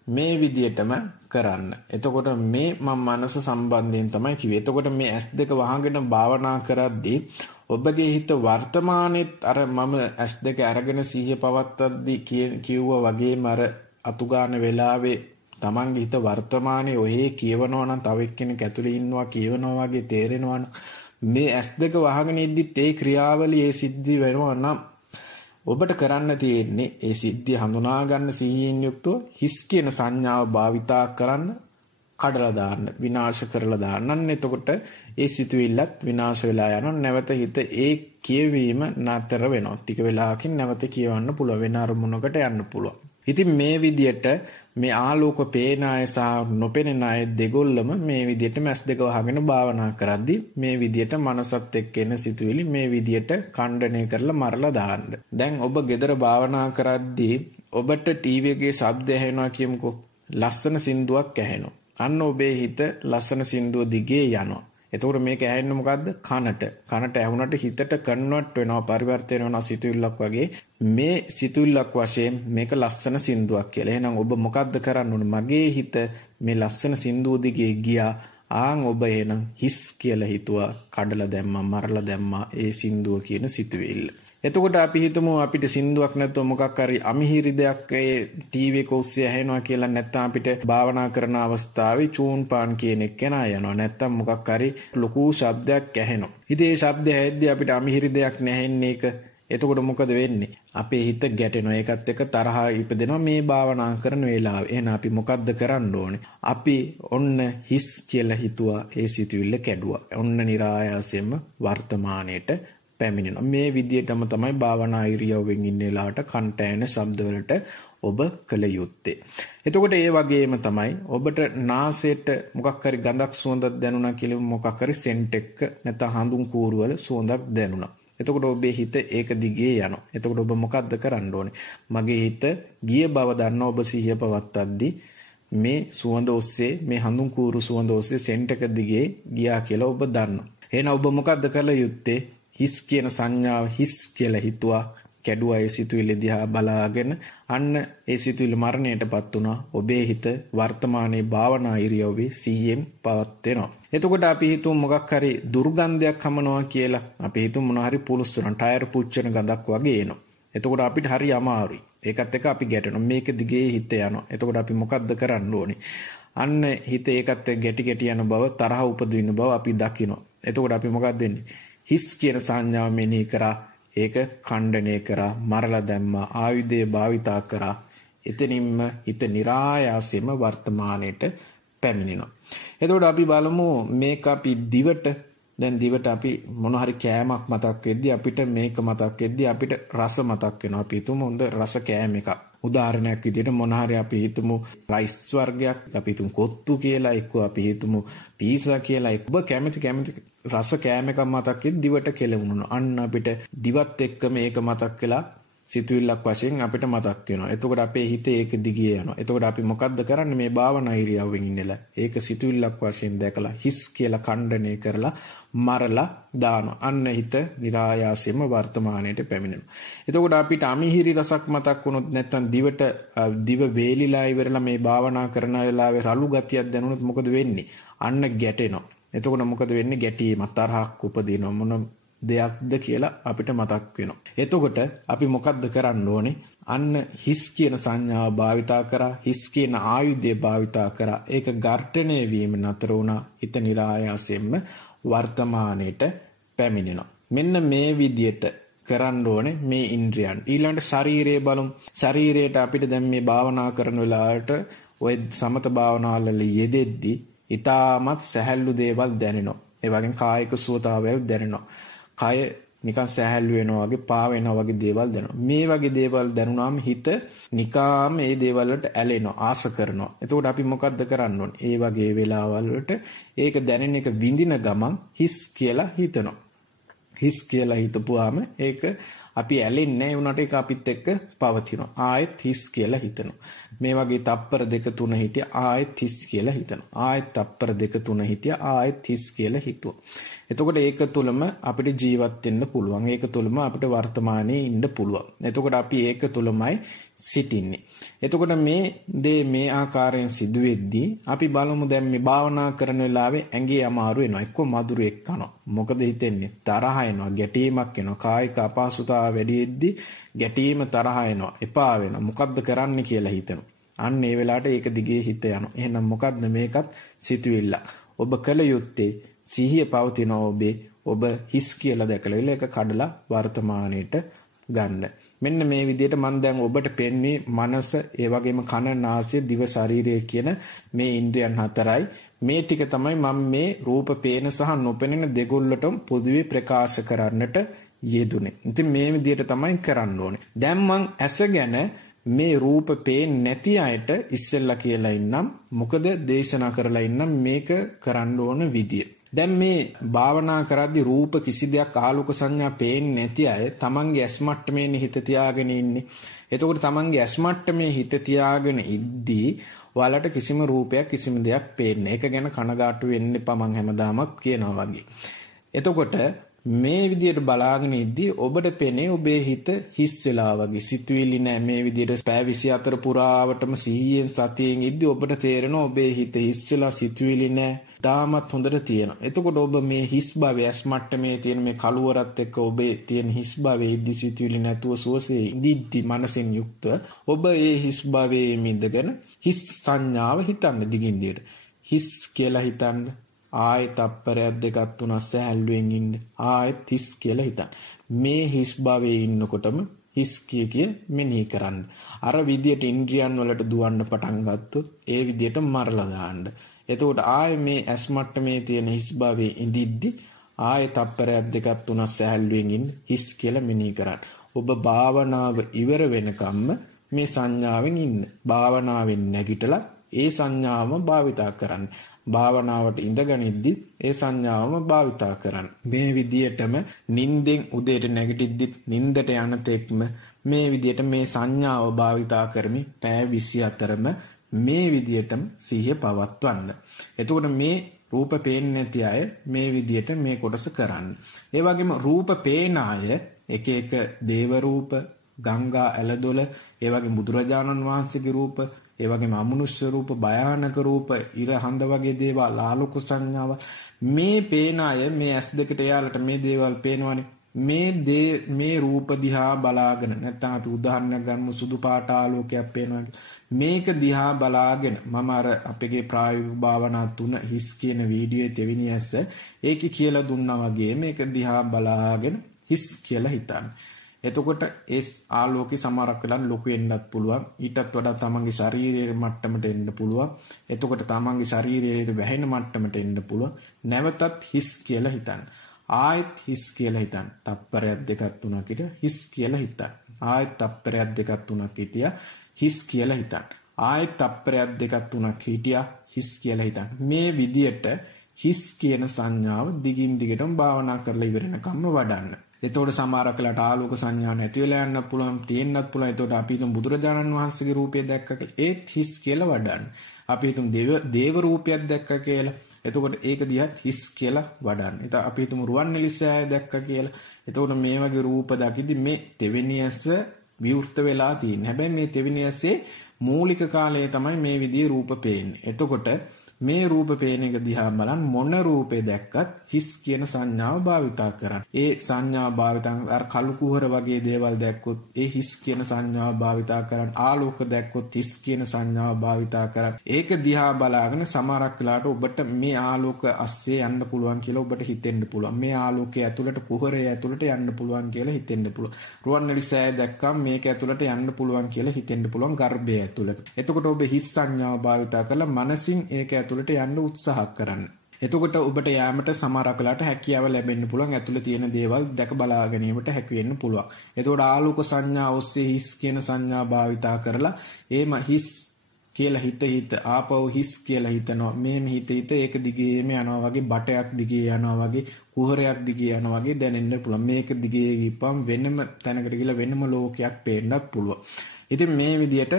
මේ විදියටම කරන්න. එතකොට මේ මම මනස සම්බන්ධයෙන් තමයි කිව්වේ. එතකොට මේ S2 වහගෙන භාවනා කරද්දී ඔබගේ හිත වර්තමානෙත් අර මම S2 අරගෙන සිහිය පවත්වද්දී කිව්වා වගේම අර අතුගාන වෙලාවේ තමන්ගේ හිත වර්තමානයේ ඔහේ කියවනවා නම් තව එක්කෙනෙක් ඇතුලේ ඉන්නවා කියවනවා වගේ තේරෙනවා නම් මේ S2 වහගෙන ඉද්දිත් ඒ ක්‍රියාවලිය ඒ සිද්ධි වෙනවා නම් ඔබට කරන්න තියෙන්නේ ඒ සිද්ධිය හඳුනා ගන්න සිහියෙන් යුක්තව හිස් කියන සංඥාව භාවිතා කරන්න, කඩලා දාන්න, විනාශ කරලා දාන්න. එතකොට ඒ සිතුවිල්ලත් විනාශ වෙලා යනවා. නැවත හිත ඒ කියවීම නතර වෙනවා. ටික වෙලාවකින් නැවත කියවන්න පුළුවන්, වෙන අරමුණකට යන්න පුළුවන්. ඉතින් මේ විදියට මේ ආලෝක පේන අය සහ නොපෙනෙන අය දෙගොල්ලම මේ විදියට මැස් දෙක වහගෙන භාවනා කරද්දී මේ විදියට මනසත් එක්ක එන සිතුවිලි මේ විදියට ඛණ්ඩණය කරලා මරලා දාන්න. දැන් ඔබ ගෙදර භාවනා කරද්දී ඔබට ටීවී එකේ ශබ්ද ඇහෙනවා කියමුකෝ. ලස්සන සින්දුවක් ඇහෙනවා. අන්න ඔබේ හිත ලස්සන සින්දුව දිගේ යනවා. එතකොට මේක ඇහෙන්නේ මොකද්ද? කනට. කනට ඇහුනට හිතට කන්වර්ට් වෙනවා, පරිවර්තන වෙනවා සිතුවිල්ලක් වගේ. මේ සිතුවිල්ලක් වශයෙන් මේක ලස්සන සින්දුවක් කියලා. එහෙනම් ඔබ මොකද්ද කරන්න ඕනේ? මගේ හිත මේ ලස්සන සින්දුව දිගේ ගියා. ආන් ඔබ එහෙනම් හිස් කියලා හිතුවා, කඩලා දැම්මා, මරලා දැම්මා ඒ සින්දුව කියන සිතුවිල්ල. එතකොට අපි හිතමු අපිට සින්දුවක් නැත්නම් මොකක් හරි අමිහිරි දෙයක් ඒ ටීවී එක ඔස්සේ ඇහෙනවා කියලා, නැත්නම් අපිට භාවනා කරන අවස්ථාවේ චූන් පාන් කියන එක කෙනා යනවා, නැත්නම් මොකක් හරි ලොකු ශබ්දයක් ඇහෙනවා. ඉතින් ඒ ශබ්දය ඇහෙද්දී අපිට අමිහිරි දෙයක් නැහෙන්නේ ඒක. එතකොට මොකද වෙන්නේ? අපේ හිත ගැටෙනවා. ඒකත් එක්ක තරහ ඉපදෙනවා මේ භාවනා කරන වෙලාවේ. එහෙනම් අපි මොකද්ද කරන්න ඕනේ? අපි ඔන්න හිස් කියලා හිතුවා, ඒ සිතුවිල්ල කැඩුවා. ඔන්න નિરાයාසයෙන්ම වර්තමානයේට පැමිණෙනවා. මේ විදිහටම තමයි භාවනා ඉරියව්වෙන් ඉන්න වෙලාවට කන්ට ඇහෙන ශබ්දවලට ඔබ කළ යුත්තේ. එතකොට ඒ වගේම තමයි ඔබට නාසයට මොකක් හරි ගඳක් සුවඳක් දැනුණා කියලා, මොකක් හරි සෙන්ට් එක නැත්නම් හඳුන් කූරු වල සුවඳක් දැනුණා. එතකොට ඔබේ හිත ඒක දිගේ යනවා. එතකොට ඔබ මොකද්ද කරන්න ඕනේ? මගේ හිත ගිය බව දන්න ඔබ සිහිය පවත්වද්දී මේ සුවඳ ඔස්සේ, මේ හඳුන් කූරු සුවඳ ඔස්සේ සෙන්ට් එක දිගේ ගියා කියලා ඔබ දන්නවා. එහෙනම් ඔබ මොකද්ද කළ යුත්තේ? හිස් කියන සංඥාව හිස් කියලා හිතුවා, කැඩුවා. ඒ සිතුවිලි දිහා බලාගෙන අන්න ඒ සිතුවිලි මරණයටපත් වුණා. ඔබේ හිත වර්තමානයේ භාවනා ඉරියව්වේ සිහියෙන් පවත්වනවා. එතකොට අපි හිතමු මොකක් හරි දුර්ගන්ධයක් හමනවා කියලා. අපි හිතමු මොනවා හරි පුලුස්සන ටයර් පුච්චන ගඳක් වගේ එනවා. එතකොට අපිට හරි අමාරුයි. ඒකත් එක්ක අපි ගැටෙනවා. මේක දිගේ හිත යනවා. එතකොට අපි මොකද්ද කරන්න ඕනේ? අන්න හිත ඒකත් එක්ක ගැටි යන බව, තරහ උපදින බව අපි දකිනවා. එතකොට අපි මොකක්ද වෙන්නේ? හිස් කියන සංඥාව මෙනෙහි කරා, ඒක ඛණ්ඩණය කරා, මරලා දැම්මා, ආයුධය භාවිතා කරා. එතනින්ම හිත નિરાයාසයෙන්ම වර්තමානයේට පැමිණෙනවා. එතකොට අපි බලමු මේක අපි දිවට, දැන් දිවට අපි මොන හරි කෑමක් මතක් වෙද්දී අපිට මේක මතක් වෙද්දී අපිට රස මතක් වෙනවා. අපි හිතමු හොඳ රස කෑම එකක්. උදාහරණයක් විදිහට මොන හරි අපි හිතමු රයිස් වර්ගයක්, අපි හිතමු කොත්තු කියලා, එක්ක අපි හිතමු පීසා කියලා. ඔබ කැමති රස කෑම එකක් මතක් වෙද්දී දිවට කෙලවුණා. අන්න අපිට දිවත් එක්ක මේක මතක් වෙලා සිතුවිල්ලක් වශයෙන් අපිට මතක් වෙනවා. එතකොට අපේ හිතේ ඒක දිගේ යනවා. එතකොට අපි මොකද්ද කරන්නේ? මේ භාවනා ඉරියව්වෙන් ඉන්නලා ඒක සිතුවිල්ලක් වශයෙන් දැකලා හිස් කියලා ඛණ්ඩණය කරලා මරලා දානවා. අන්න හිත નિરાයාසයෙන්ම වර්තමානයේට පැමිණෙනවා. එතකොට අපිට අමිහිරි රසක් මතක් වුණොත්, නැත්නම් දිවට දිව වේලිලා ඉවරලා මේ භාවනා කරන වෙලාවේ රළු ගතියක් දැනුනොත් මොකද වෙන්නේ? අන්න ගැටෙනවා. එතකොට මොකද වෙන්නේ? ගැටීම, තරහක් උපදිනවා. මොන දෙයක්ද කියලා අපිට මතක් වෙනවා. එතකොට අපි මොකද්ද කරන්න ඕනේ? අන්න හිස් කියන සංඥාව භාවිතා කරා, හිස් කියන ආයුධය භාවිතා කරා. ඒක ඝර්ෂණය වීම නතර වුණා. හිත નિરાයාසයෙන්ම වර්තමානයේට පැමිණෙනවා. මෙන්න මේ විදියට කරන්න ඕනේ මේ ඉන්ද්‍රියන්. ඊළඟට ශරීරයේ බලමු. ශරීරයට අපිට දැන් මේ භාවනා කරන වෙලාවට ඔය සමත භාවනාවල යෙදෙද්දී ඊටමත් සැහැල්ලු දේවල් දැනෙනවා. ඒ වගේම කායික සුවතාවයල් දැනෙනවා. කය නිකන් සැහැල්ලු වෙනවා වගේ, පා වෙනවා වගේ දේවල් දැනෙනවා. මේ වගේ දේවල් දැනුනාම හිත නිකාම ඒ දේවල් වලට ඇලෙනවා, ආස කරනවා. එතකොට අපි මොකද්ද කරන්න ඕනේ? ඒ වගේ වෙලාවල් වලට ඒක දැනෙන එක විඳින ගමන් හිස් කියලා හිතනවා. හිස් කියලා හිතපුවාම ඒක අපි ඇලෙන්නේ නැහැ උනට, ඒක අපිත් එක්ක පවතිනවා. ආයෙත් හිස් කියලා හිතනවා. මේ වගේ තප්පර 2-3 හිටිය ආයෙත් හිස් කියලා හිතනවා. ආයෙත් තප්පර 2-3 හිටිය ආයෙත් හිස් කියලා හිතුවා. එතකොට ඒක තුලම අපිට ජීවත් වෙන්න පුළුවන්. ඒක තුලම අපිට වර්තමානයේ ඉන්න පුළුවන්. එතකොට අපි ඒක තුලමයි සිටින්නේ. එතකොට මේ දේ මේ ආකාරයෙන් සිදු වෙද්දී අපි බලමු දැන් මේ භාවනා කරන වෙලාවේ ඇඟේ අමාරු වෙනවා. එක්ක මధుරයක් කනවා. මොකද හිතෙන්නේ? තරහ එනවා, ගැටීමක් එනවා. කායික අපහසුතාව වැඩි වෙද්දී ගැටීම, තරහ එනවා, එපා වෙනවා. මොකද්ද කරන්න කියලා හිතනවා. අන්න ඒ වෙලාවට ඒක දිගේ හිත යනවා. එහෙනම් මොකද්ද මේකත්? සිතුවිල්ල. ඔබ කල යුත්තේ සිහිය පවතින ඔබ හිස් කියලා දැකලා ඒක කඩලා වර්තමානයේට ගන්න. මෙන්න මේ විදිහට මම දැන් ඔබට පෙන්වන්නේ මනස, ඒ වගේම කන, නාසය, දිව, ශරීරය කියන මේ ඉන්ද්‍රියන් හතරයි. මේ ටික තමයි මම මේ රූප පේන සහ නොපෙනෙන දෙගොල්ලටම පොදුවේ ප්‍රකාශ කරන්නට යෙදුනේ. ඉතින් මේ විදිහට තමයි කරන්න ඕනේ. දැන් මං ඇස ගැන මේ රූප පේන්නේ නැති අයට ඉස්සෙල්ලා කියලා ඉන්නම් මොකද දේශනා කරලා ඉන්නම් මේක කරන්න ඕන විදිය. දැන් මේ භාවනා කරද්දී රූප කිසි දෙයක් ආලෝක සංඥා පේන්නේ නැති අය තමන්ගේ ඇස් මට්ටමේ හිත තියාගෙන ඉන්නේ. එතකොට තමන්ගේ ඇස් මට්ටමේ හිත තියාගෙන ඉද්දී ඔයාලට කිසිම රූපයක් කිසිම දෙයක් පේන්නේ. ඒක ගැන කනගාටු වෙන්න එපා මං හැමදාමත් කියනවා වගේ. එතකොට මේ විදියට බලාගෙන ඉද්දී ඔබට පෙනේ ඔබේ හිත හිස් වෙලා වගේ සිතුවිලි නැහැ. මේ විදියට පැය 24 පුරාවටම සිහියෙන් සතියෙන් ඉද්දී ඔබට තේරෙනවා ඔබේ හිත හිස් වෙලා සිතුවිලි නැහැ. තාමත් හොඳට තියෙනවා. එතකොට ඔබ මේ හිස් භවය ඇස් මට්ටමේ තියෙන මේ කලවරත් එක්ක ඔබේ තියෙන හිස් භවයේ ඉද්දී සිතුවිලි නැතුව සුවසේ ඉඳිද්දී මනසින් යුක්තව ඔබ ඒ හිස් භවයේ මිදගෙන හිස් සංඥාව හිතන්න දිගින් දිගට. හිස් කියලා හිතන්න. ආයෙත් තප්පරයක් දෙකක් තුනක් සැහැල්ලුවෙන් ඉන්න. ආයෙත් හිස් කියලා හිතන්න. මේ හිස් භවයේ ඉන්නකොටම හිස් කිය මෙනෙහි කරන්න. අර විදියට ඉන්ද්‍රියන් වලට දුවන්න පටන් ගත්තොත් ඒ විදියට මරලා දාන්න. එතකොට ආයෙ මේ ඇස් මට්ටමේ තියෙන හිස් භවයේ ඉඳිද්දි ආයෙ තප්පරයක් දෙකක් තුනක් සැහැල්ලුවෙන් ඉන්න හිස් කියලා මෙනෙහි කරන්න. ඔබ භාවනාව ඉවර වෙනකම්ම මේ සංඥාවෙන් ඉන්න. භාවනාවෙන් නැගිටලා ඒ සංඥාවම භාවිතා කරන්න. භාවනාවට ඉඳගනිද්දි ඒ සංඥාවම භාවිතා කරන්න. මේ විදියටම නිින්දෙන් උදේට නැගිටිද්දි නිින්දට යන තෙක්ම මේ විදියට මේ සංඥාව භාවිතා කරමින් පැය 24ම මේ විදියටම සිහිය පවත්වන්න. එතකොට මේ රූප පේන්නේ නැති අය මේ විදියට මේ කොටස කරන්න. ඒ වගේම රූප පේන අය එක එක දේව රූප, ගංගා ඇලදොල, ඒ වගේම බුදුරජාණන් වහන්සේගේ රූප, ඒ වගේම අමනුෂ්‍ය රූප, භයානක රූප, ඉර හඳ වගේ දේවල්, ආලෝක සංඥාව මේ පේන අය මේ ඇස් දෙකට යාලට මේ දේවල් පේනවනේ. මේ රූප දිහා බලාගෙන නැත්නම් අපි උදාහරණයක් ගන්නමු සුදු පාට ආලෝකයක් පේනවා. මේක දිහා බලාගෙන මම අර අපේ ප්‍රායෝගික භාවනා 3 හිස් කියන වීඩියෝයේ දෙවෙනි ඇස්ස ඒකේ කියලා දුන්නා වගේ මේක දිහා බලාගෙන හිස් කියලා හිතන්න. එතකොට ඒ ආලෝකي සමහරක් වෙලාවට ලොකු වෙන්නත් පුළුවන්. ඊටත් වඩා තමන්ගේ ශරීරයේ මට්ටමට එන්න පුළුවන්. එතකොට තමන්ගේ ශරීරයේ වැහෙන මට්ටමට එන්න පුළුවන්. නැවතත් හිස් කියලා හිතන්න. ආයෙත් හිස් කියලා හිතන්න. තප්පරයක් දෙකක් තුනක් හිට හිස් කියලා හිතන්න. ආයෙත් තප්පරයක් දෙකක් තුනක් හිටියා හිස් කියලා හිතන්න. ආයෙත් තප්පරයක් දෙකක් තුනක් හිටියා හිස් කියලා හිතන්න. මේ විදියට හිස් කියන සංඥාව දිගින් දිගටම භාවනා කරලා ඉවරනකම්ම වඩන්න. එතකොට සමහරක් වෙලාවට ආලෝක සංඥා නැති වෙලා යන්න පුළුවන්, තියෙන්නත් පුළුවන්. එතකොට අපි හිතමු බුදුරජාණන් වහන්සේගේ රූපය දැක්ක කියලා. ඒත් හිස් කියලා වඩන්න. අපි හිතමු දේව රූපයක් දැක්ක කියලා. එතකොට ඒක දිහත් හිස් කියලා වඩන්න. එතකොට අපි හිතමු රුවන්වැලිසෑය දැක්ක කියලා. එතකොට මේ වගේ රූප දකිද්දි මේ තෙවෙනි ඇස විවෘත වෙලා තියෙන්නේ. හැබැයි මේ තෙවෙනි ඇසේ මූලික කාලයේ තමයි මේ විදිහේ රූප පේන්නේ. එතකොට මේ රූප පේන එක දිහා බලන් මොන රූපේ දැක්කත් හිස් කියන සංඥාව භාවිතා කරන්න. ඒ සංඥා භාවිතා අර කළු කුහර වගේ දේවල් දැක්කොත් ඒ හිස් කියන සංඥාව භාවිතා කරන්න. ආලෝක දැක්කොත් හිස් කියන සංඥාව භාවිතා කරන්න. ඒක දිහා බලාගෙන සමහරක් වෙලාවට ඔබට මේ ආලෝක අස්සේ යන්න පුළුවන් කියලා ඔබට හිතෙන්න පුළුවන්. මේ ආලෝකයේ ඇතුළට කුහරයේ ඇතුළට යන්න පුළුවන් කියලා හිතෙන්න පුළුවන්. රුවන්වැලිසෑය දැක්කම මේක ඇතුළට යන්න පුළුවන් කියලා හිතෙන්න පුළුවන් ගර්භය ඇතුළට. එතකොට ඔබ හිස් සංඥාව භාවිතා කරලා මනසින් ඒක ඇතුළට යන්න උත්සාහ කරන්න. එතකොට ඔබට යාමට සමහරක් වෙලාවට හැකියාව ලැබෙන්න පුළුවන්. ඇතුළේ තියෙන දේවල් දැක බලා ගැනීමට හැකි වෙන්න පුළුවන්. එතකොට ආලෝක සංඥා ඔස්සේ හිස් කියන සංඥා භාවිතා කරලා ඒම හිස් කියලා හිත ආපහු හිස් කියලා හිතනවා. මේම හිත ඒක දිගේම යනවා වගේ, බටයක් දිගේ යනවා වගේ, කුහරයක් දිගේ යනවා වගේ දැනෙන්න පුළුවන්. මේක දිගේ ගිහපම් වෙනම තැනකට ගිහලා වෙනම ලෝකයක් පේන්නත් පුළුවන්. ඉතින් මේ විදියට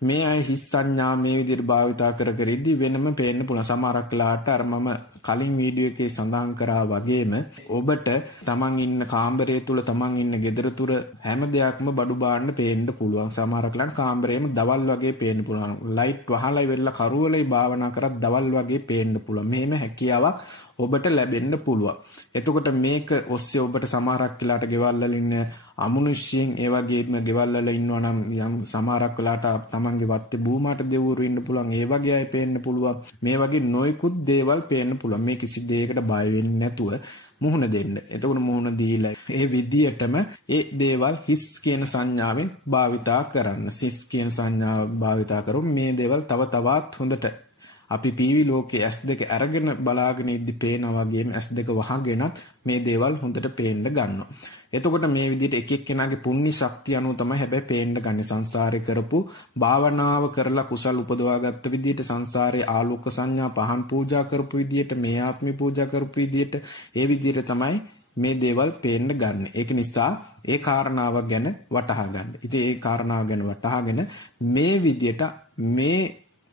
මේ අය හිස් සංඥා මේ විදිහට භාවිතා කර ඉද්දි වෙනම පේන්න පුළුවන්. සමහරක් වෙලාවට අර මම කලින් වීඩියෝ එකේ සඳහන් කරා වගේම ඔබට තමන් ඉන්න කාමරය තුල, තමන් ඉන්න ගෙදර තුර හැම දෙයක්ම බඩු බාන්න පේන්න පුළුවන්. සමහරක් වෙලාවට කාමරේම දවල් වගේ පේන්න පුළුවන්. ලයිට් වහලා ඉවරලා කරුවලේ භාවනා කරත් දවල් වගේ පේන්න පුළුවන්. මෙහෙම හැකියාවක් ඔබට ලැබෙන්න පුළුවන්. එතකොට මේක ඔස්සේ ඔබට සමහරක් වෙලාවට ගෙවල් වල ඉන්න අමනුෂ්‍යයන් ඒ වගේම ගෙවල් වල ඉන්නවා නම් යම් සමහරක් වෙලාවට තමන්ගේ වත්තේ බූමාට දෙවුරු ඉන්න පුළුවන්. ඒ වගේ අය පේන්න පුළුවන්. මේ වගේ නොයෙකුත් දේවල් පේන්න පුළුවන්. මේ කිසි දෙයකට බය වෙන්නේ නැතුව මුහුණ දෙන්න. එතකොට මුහුණ දීලා ඒ විදියටම ඒ දේවල් හිස් කියන සංඥාවෙන් භාවිතා කරන්න. හිස් කියන සංඥාව භාවිතා කරුම් මේ දේවල් තව තවත් හොඳට අපි පීවි ලෝකයේ S2 අරගෙන බලාගෙන ඉද්දි පේනවා වගේම S2 වහගෙන මේ දේවල් හොඳට පේන්න ගන්නවා. එතකොට මේ විදිහට එක එක්කෙනාගේ පුණ්‍ය ශක්තිය අනුව තමයි හැබැයි පේන්න ගන්නේ. සංසාරේ කරපු භාවනාව කරලා කුසල් උපදවාගත්ත විදිහට, සංසාරේ ආලෝක සංඥා පහන් පූජා කරපු විදිහට, මේ ආත්මේ පූජා කරපු විදිහට, ඒ විදිහට තමයි මේ දේවල් පේන්න ගන්න. ඒක නිසා ඒ කාරණාව ගැන වටහා ගන්න. ඉතින් ඒ කාරණාව ගැන වටහාගෙන මේ විදිහට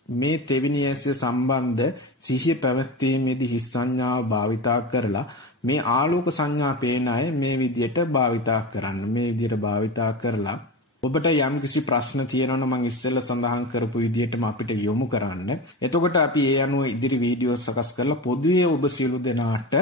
මේ තෙවෙනි ඇස්සේ සම්බන්ධ සිහිය පැවැත්වීමේදී හිස් සංඥාව භාවිතා කරලා මේ ආලෝක සංඥා පේන අය මේ විදිහට භාවිතා කරන්න. මේ විදිහට භාවිතා කරලා ඔබට යම්කිසි ප්‍රශ්න තියෙනවා නම් මම ඉස්සෙල්ලා සඳහන් කරපු විදිහටම අපිට යොමු කරන්න. එතකොට අපි ඒ අනුව ඉදිරි වීඩියෝ සකස් කරලා පොදුවේ ඔබ සියලු දෙනාට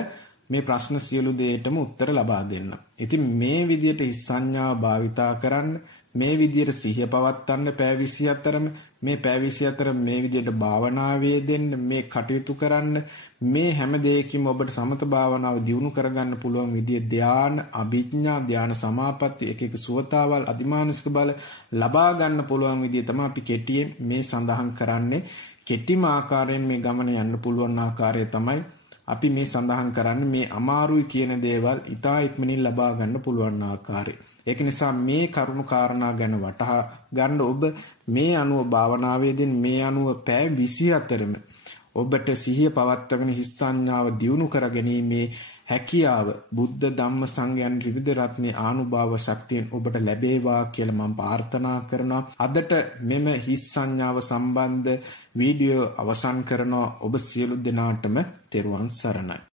මේ ප්‍රශ්න සියලු දෙයටම උත්තර ලබා දෙන්න. ඉතින් මේ විදිහට හිස් සංඥාව භාවිතා කරන්න, මේ විදිහට සිහිය පවත්වන්න පැය 24ම, මේ පැය 24 මේ විදිහට භාවනාවේ දෙන්න, මේ කටයුතු කරන්න, මේ හැම දෙයකින්ම ඔබට සමත භාවනාව දියුණු කරගන්න පුළුවන් විදිහේ ධාන, අභිඥා, ධාන සමාපatti, එක එක සුවතාවල්, අධිමානසික බල ලබා ගන්න පුළුවන් විදිහ තමයි අපි කෙටියෙන් මේ සඳහන් කරන්නේ. කෙටිම ආකාරයෙන් මේ ගමන යන්න පුළුවන් ආකාරය තමයි අපි මේ සඳහන් කරන්නේ. මේ අමාරුයි කියන දේවල් ඉතා ඉක්මනින් ලබා ගන්න පුළුවන් ආකාරය. ඒක නිසා මේ කරුණු කාරණා ගැන වටහා ගන්න ඔබ මේ අනුව භාවනාවේදී මේ අනුව පැය 24ම ඔබට සිහිය පවත්වාගෙන හිස් සංඥාව දියුණු කර ගැනීමේ හැකියාව බුද්ධ ධම්ම සංඝයන් ත්‍රිවිධ රත්නයේ ආනුභාව ශක්තියෙන් ඔබට ලැබේවා කියලා මම ප්‍රාර්ථනා කරනවා. අදට මෙම හිස් සංඥාව සම්බන්ධ වීඩියෝ අවසන් කරනවා. ඔබ සියලු දෙනාටම තෙරුවන් සරණයි.